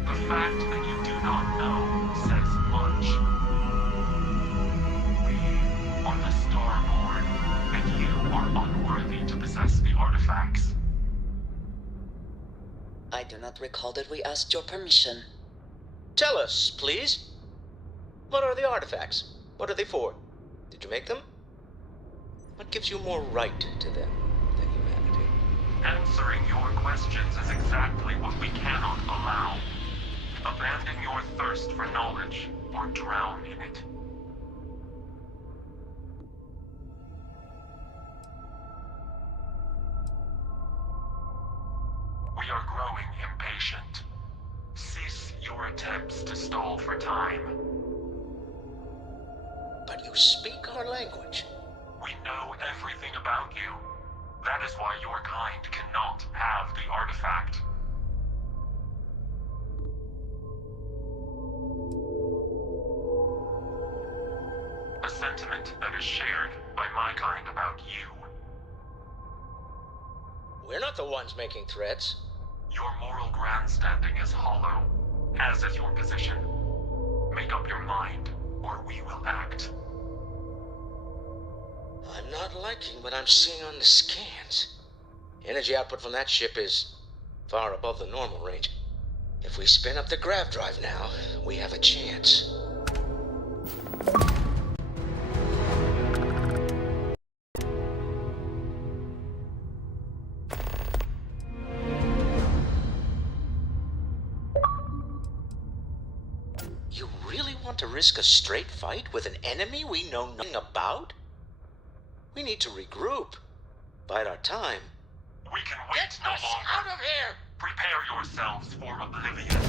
The fact that you do not know says much. We are the Starborn, and you are unworthy to possess the artifacts. I do not recall that we asked your permission. Tell us, please. What are the artifacts? What are they for? Did you make them? What gives you more right to them than humanity? Answering your questions is exactly what we cannot allow. Abandon your thirst for knowledge, or drown in it. We are growing impatient. Cease your attempts to stall for time. But you speak our language. We know everything about you. That is why your kind cannot have the artifact. A sentiment that is shared by my kind about you. We're not the ones making threats. Your moral grandstanding is hollow, as is your position. Make up your mind, or we will act. I'm not liking what I'm seeing on the scans. Energy output from that ship is far above the normal range. If we spin up the grav drive now, we have a chance. You really want to risk a straight fight with an enemy we know nothing about? We need to regroup. Bide our time. We can wait no longer. Out of here! Prepare yourselves for oblivion.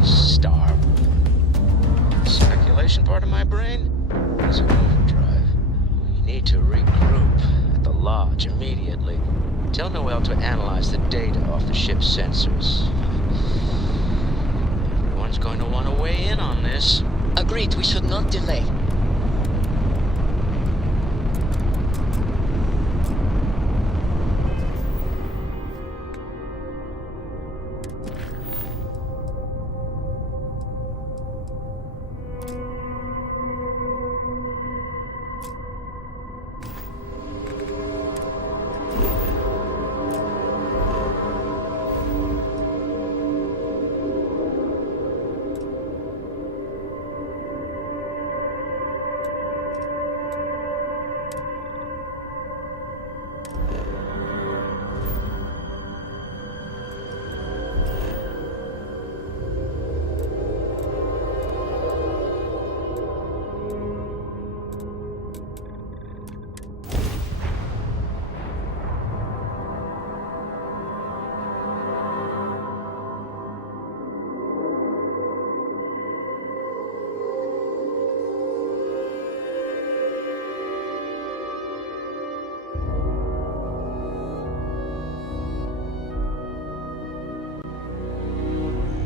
Starfield. The speculation part of my brain is in overdrive. We need to regroup at the lodge immediately. Tell Noel to analyze the data off the ship's sensors. Everyone's going to want to weigh in on this. Agreed, we should not delay.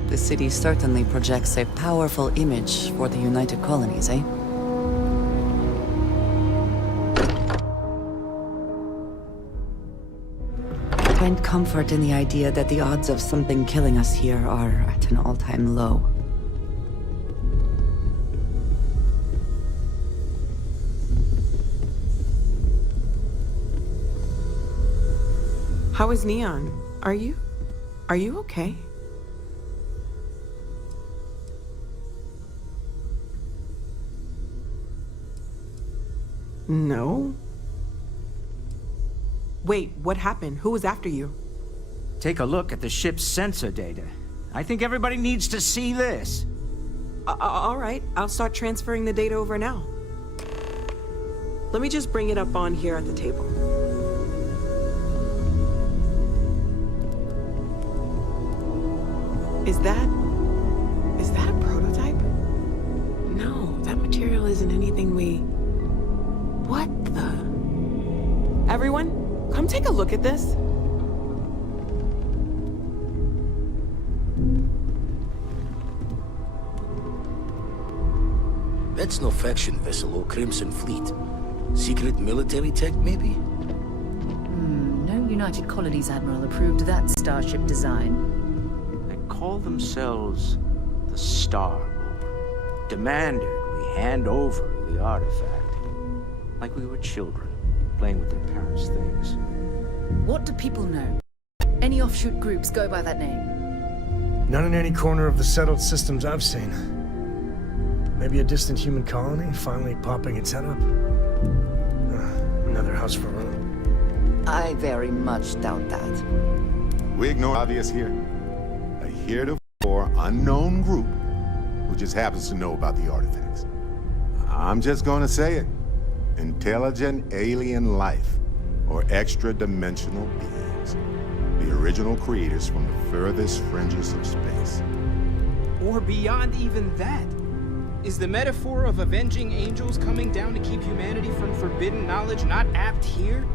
The city certainly projects a powerful image for the United Colonies, eh? I find comfort in the idea that the odds of something killing us here are at an all-time low. How is Neon? Are you okay? No. Wait, what happened? Who was after you? Take a look at the ship's sensor data. I think everybody needs to see this. All right, I'll start transferring the data over now. Let me just bring it up on here at the table. Is that a prototype? No, that material isn't anything we... What the... Everyone, come take a look at this. That's no faction vessel or Crimson Fleet. Secret military tech, maybe? No United Colonies Admiral approved that starship design. They call themselves the Star Lord. Demanded we hand over the artifact. Like we were children, playing with their parents' things. What do people know? Any offshoot groups go by that name? Not in any corner of the settled systems I've seen. Maybe a distant human colony finally popping its head up. Another house for Rome. I very much doubt that. We ignore obvious here. A heretofore unknown group who just happens to know about the artifacts. I'm just gonna say it. Intelligent alien life, or extra-dimensional beings. The original creators from the furthest fringes of space. Or beyond even that. Is the metaphor of avenging angels coming down to keep humanity from forbidden knowledge not apt here?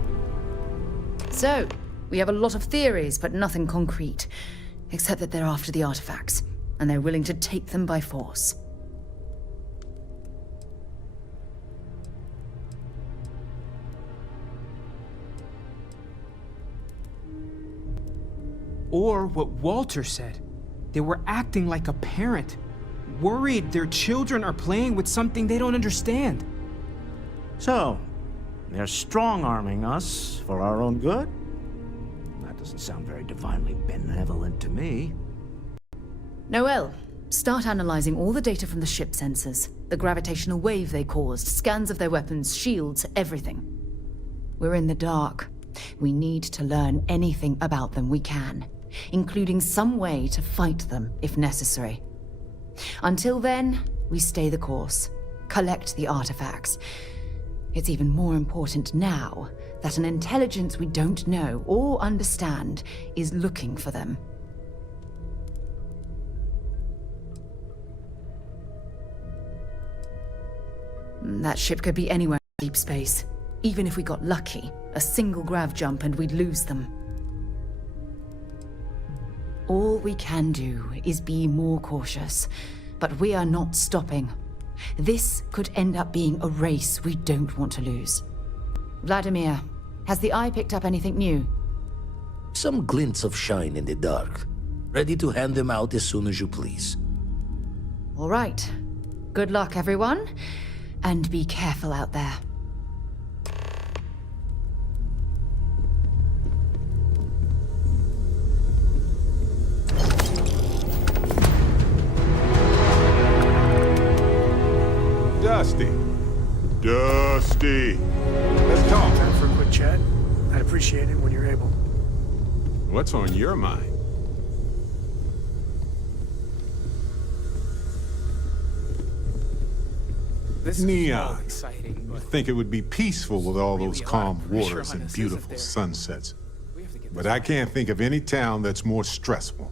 So, we have a lot of theories, but nothing concrete. Except that they're after the artifacts, and they're willing to take them by force. Or what Walter said. They were acting like a parent, worried their children are playing with something they don't understand. So, they're strong-arming us for our own good? That doesn't sound very divinely benevolent to me. Noel, start analyzing all the data from the ship sensors. The gravitational wave they caused, scans of their weapons, shields, everything. We're in the dark. We need to learn anything about them we can, including some way to fight them if necessary. Until then, we stay the course, collect the artifacts. It's even more important now that an intelligence we don't know or understand is looking for them. That ship could be anywhere in deep space. Even if we got lucky, a single grav jump and we'd lose them. All we can do is be more cautious, but we are not stopping. This could end up being a race we don't want to lose. Vladimir, has the Eye picked up anything new? Some glints of shine in the dark. Ready to hand them out as soon as you please. All right. Good luck, everyone. And be careful out there. Dusty. Dusty. Let's talk. Time for a quick chat. I'd appreciate it when you're able. What's on your mind? This is Neon. all exciting, I but think it would be peaceful with all those really calm odd pressure waters on and us, beautiful isn't there? sunsets. we have to get But this I right. can't think of any town that's more stressful.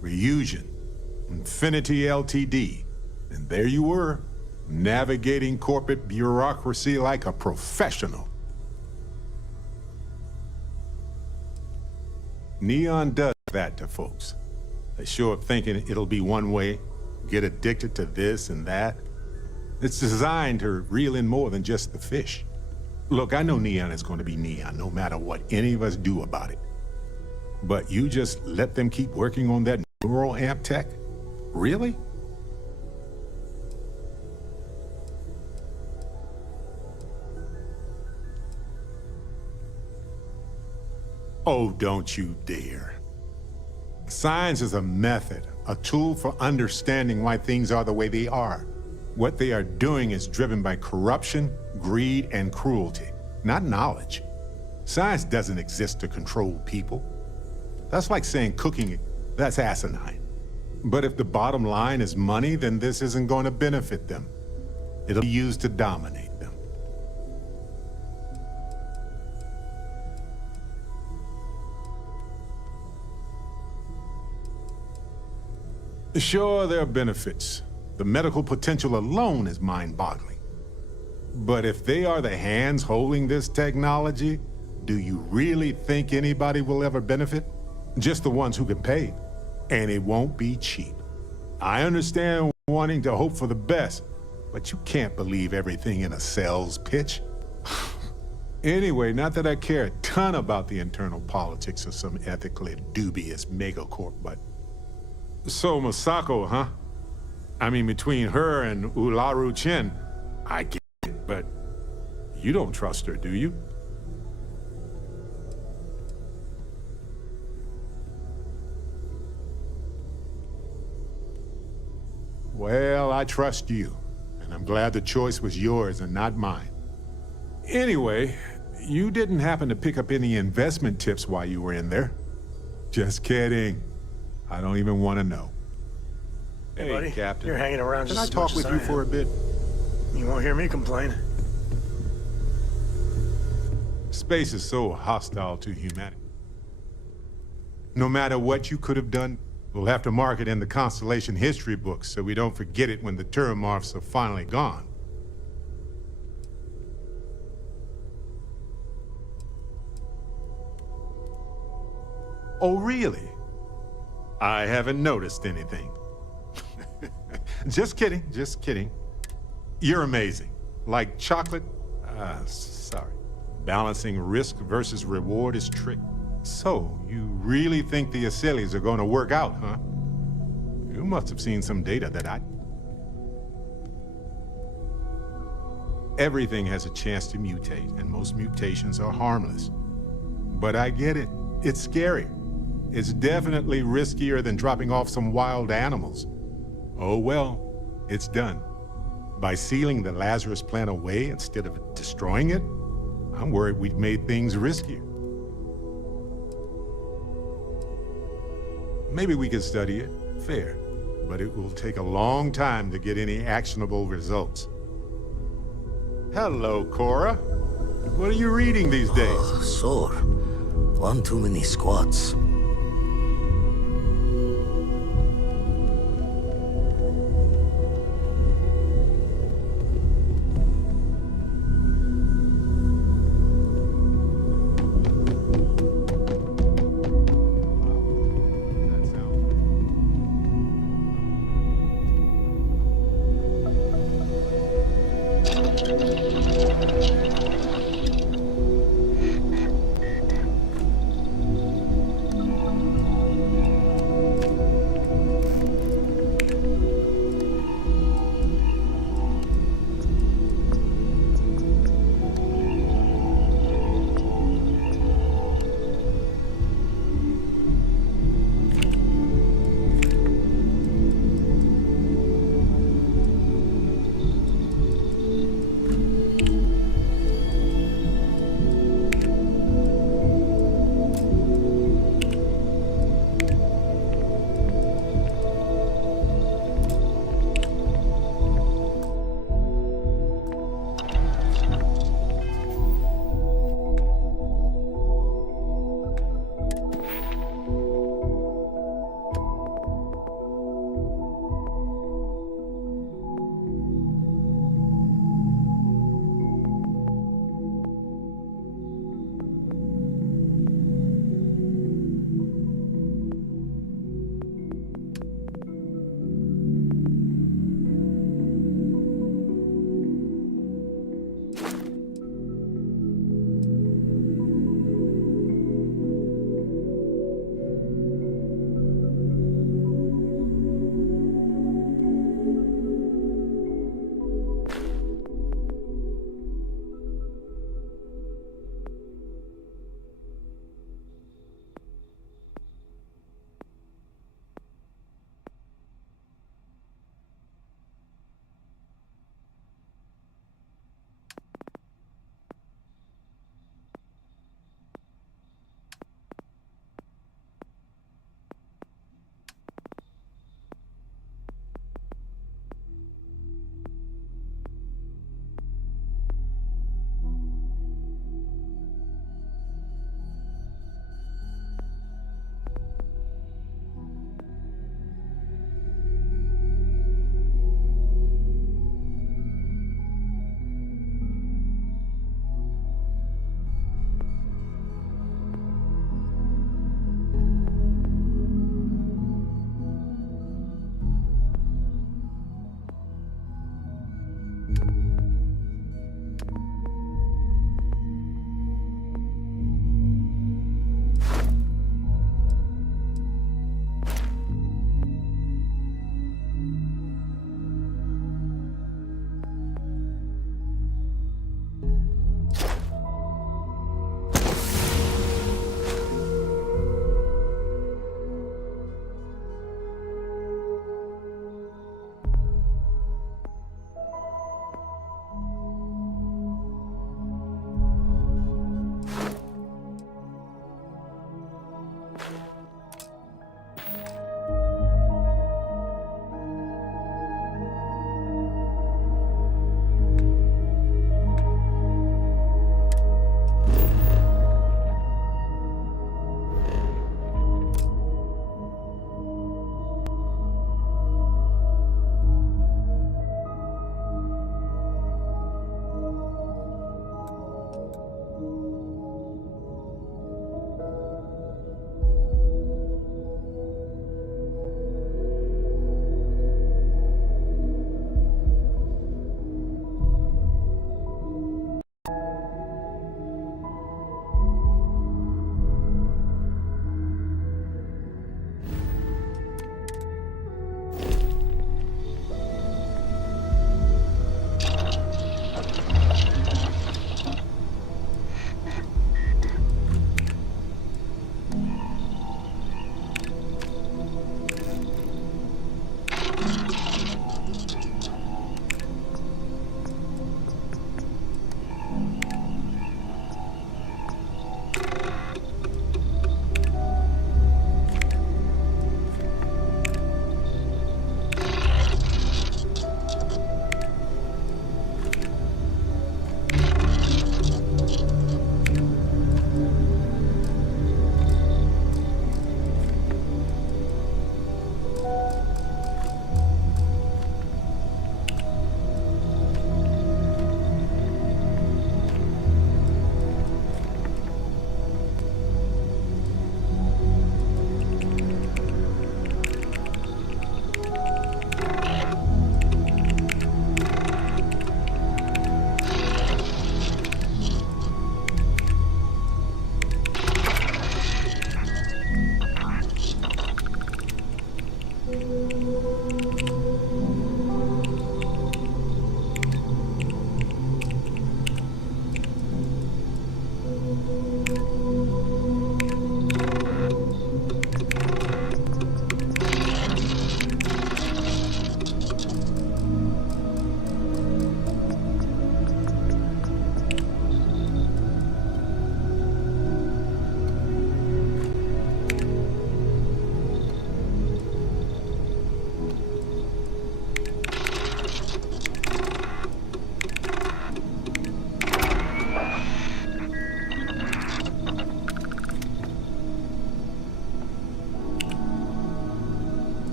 Reunion, Infinity Ltd. And there you were, navigating corporate bureaucracy like a professional. Neon does that to folks. They show up thinking it'll be one way, get addicted to this and that. It's designed to reel in more than just the fish. Look, I know Neon is going to be Neon, no matter what any of us do about it. But you just let them keep working on that neural amp tech? Really? Oh, don't you dare. Science is a method, a tool for understanding why things are the way they are. What they are doing is driven by corruption, greed, and cruelty, not knowledge. Science doesn't exist to control people. That's like saying cooking, that's asinine. But if the bottom line is money, then this isn't going to benefit them. It'll be used to dominate them. Sure, there are benefits. The medical potential alone is mind-boggling. But if they are the hands holding this technology, do you really think anybody will ever benefit? Just the ones who can pay. And it won't be cheap. I understand wanting to hope for the best, but you can't believe everything in a sales pitch. Anyway, not that I care a ton about the internal politics of some ethically dubious megacorp, but... So, Masako, huh? I mean, between her and Ularu Chen, I get it, but you don't trust her, do you? Well, I trust you, and I'm glad the choice was yours and not mine. Anyway, you didn't happen to pick up any investment tips while you were in there? Just kidding. I don't even want to know. Hey, buddy, Captain. you're hanging around Can just I as talk much with as you I for a am. bit? You won't hear me complain. Space is so hostile to humanity. No matter what you could have done, we'll have to mark it in the Constellation history books so we don't forget it when the Terramorphs are finally gone. Oh, really? I haven't noticed anything. Just kidding, just kidding. You're amazing. Like chocolate, sorry. Balancing risk versus reward is tricky. So, you really think the Aceles are going to work out, huh? You must have seen some data that Everything has a chance to mutate, and most mutations are harmless. But I get it. It's scary. It's definitely riskier than dropping off some wild animals. Oh well, it's done. By sealing the Lazarus plant away instead of destroying it, I'm worried we've made things riskier. Maybe we could study it, fair, but it will take a long time to get any actionable results. Hello, Cora. What are you reading these days? Sore. One too many squats.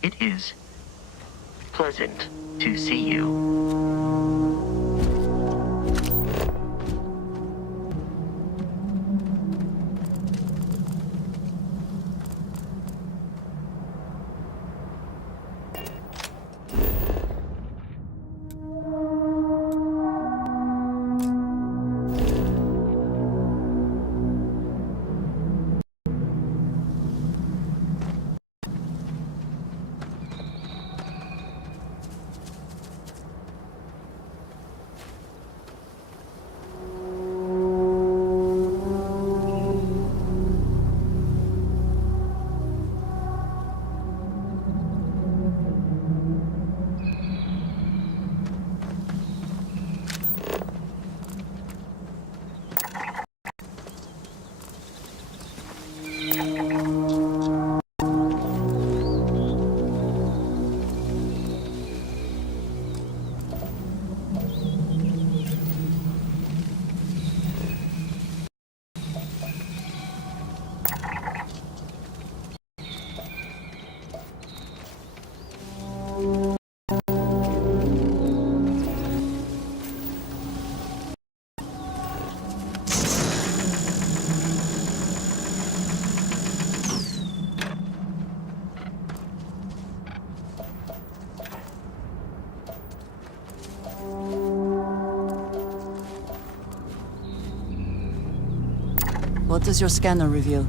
It is pleasant to see you. What does your scanner reveal?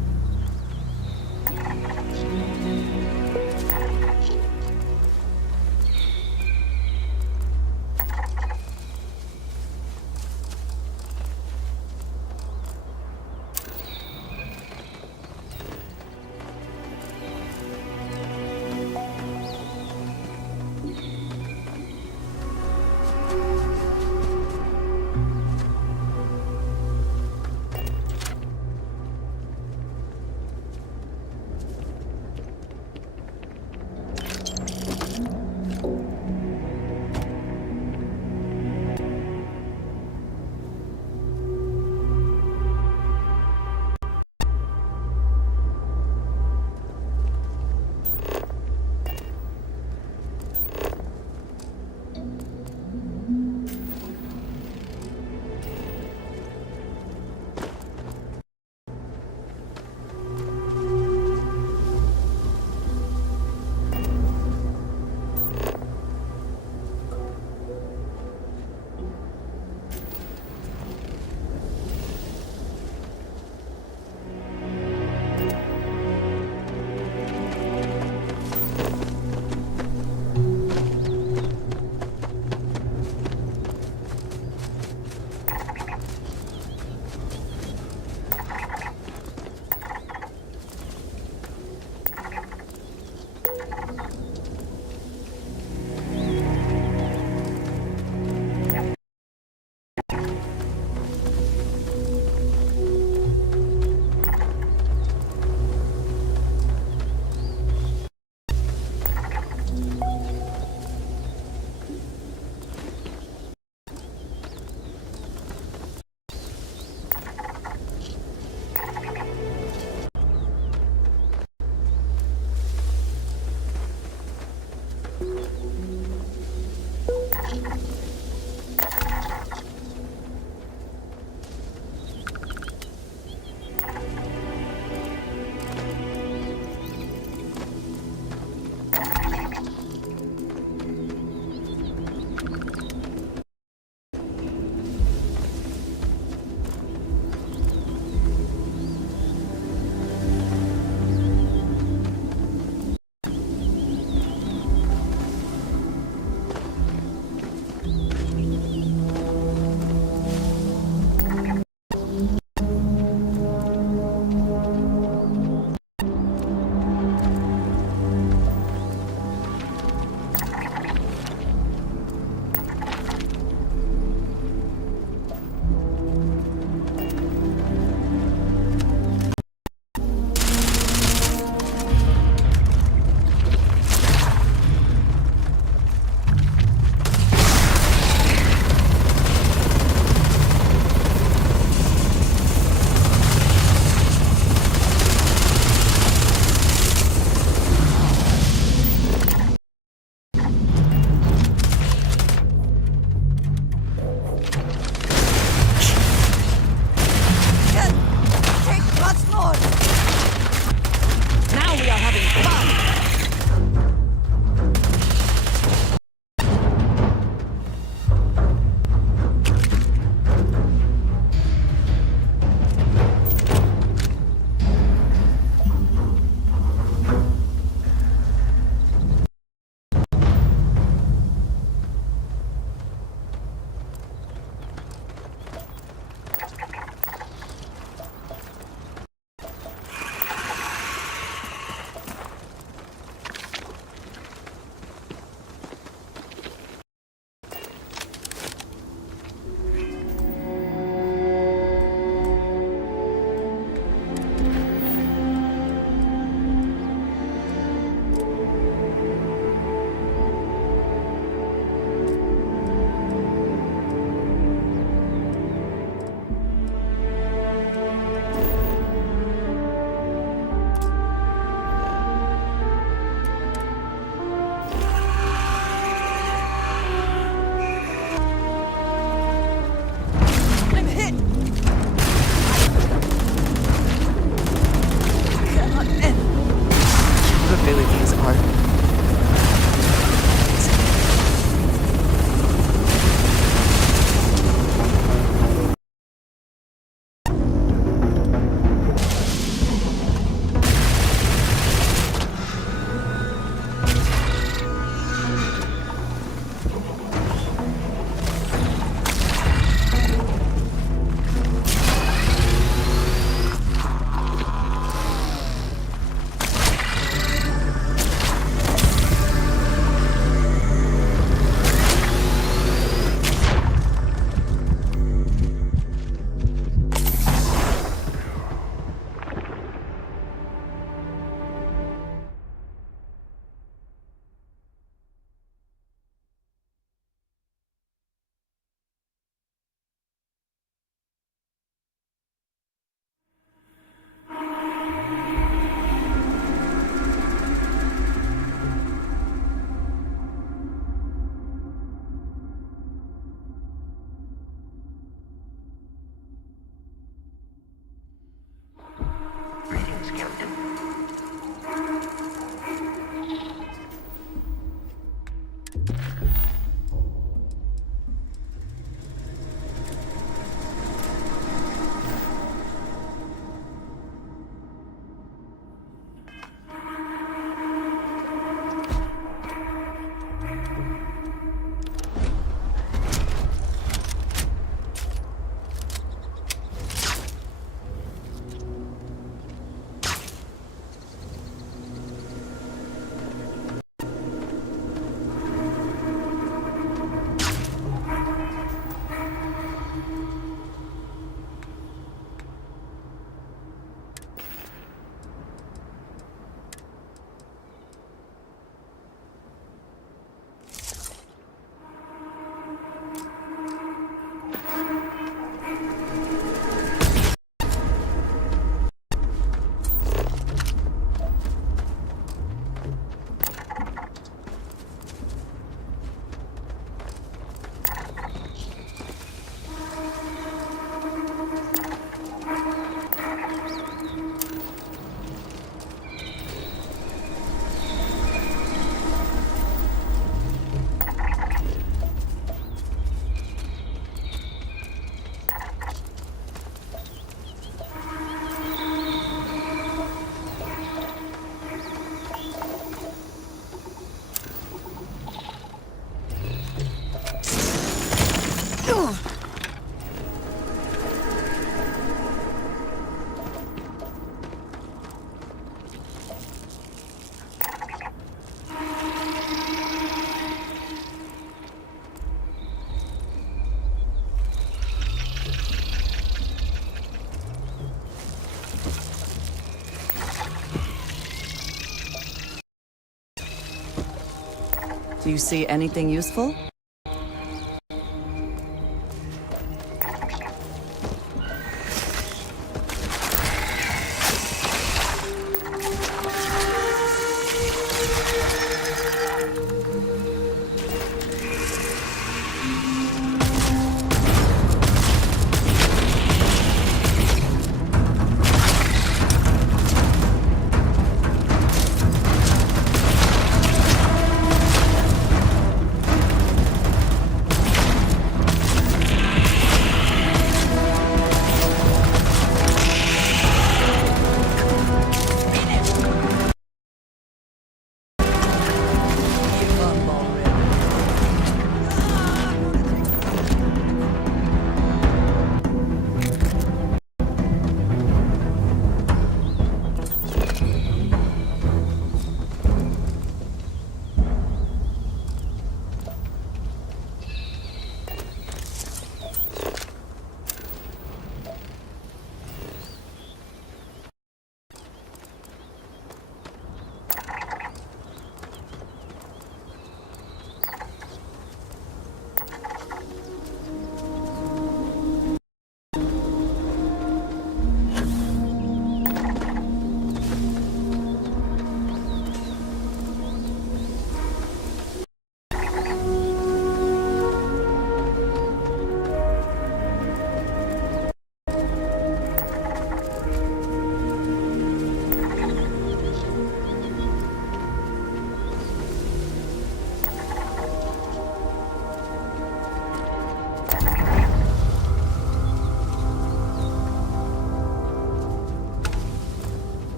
Do you see anything useful?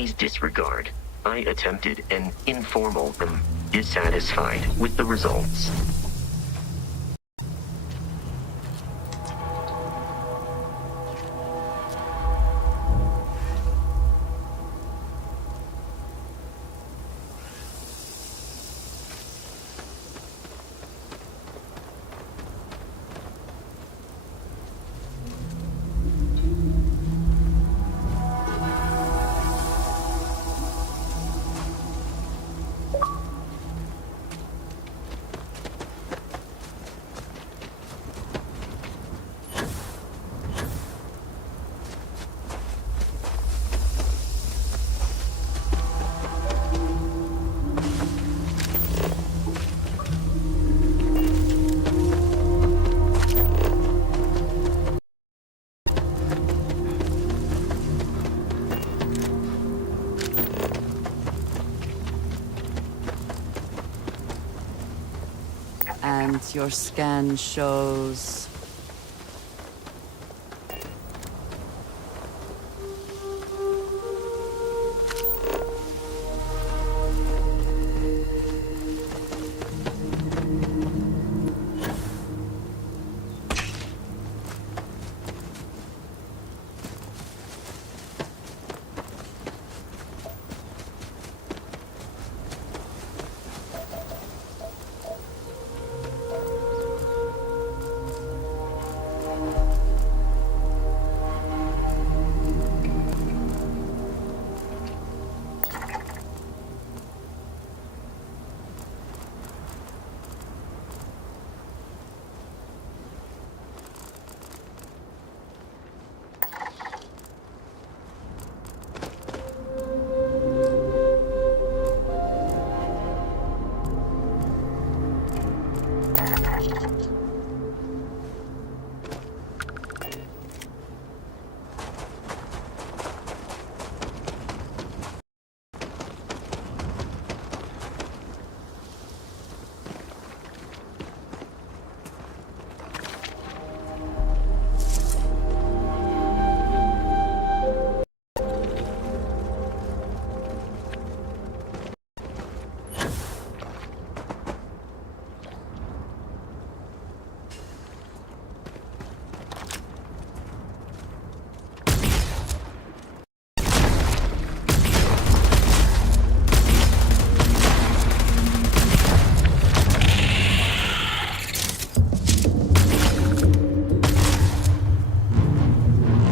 Please disregard. I attempted an informal dissatisfied with the results. And your scan shows...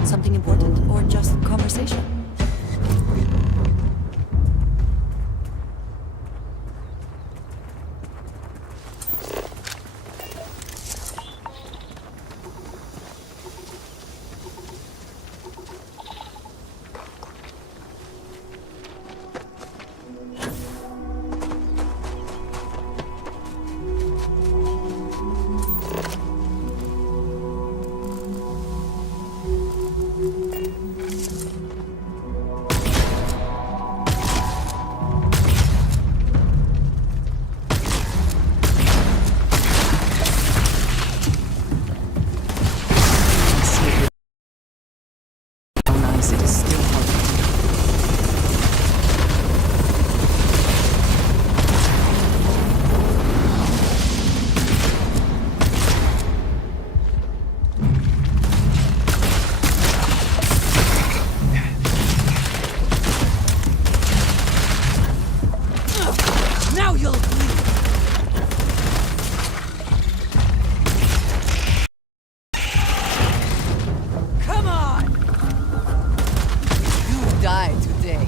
Something important, or just conversation? Now you'll bleed! Come on! You die today.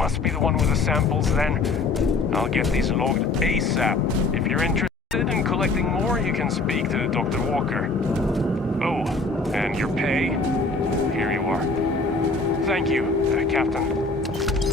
must be the one with the samples then. I'll get these logged ASAP. If you're interested in collecting more, you can speak to Dr. Walker. Oh, and your pay? Here you are. Thank you, Captain.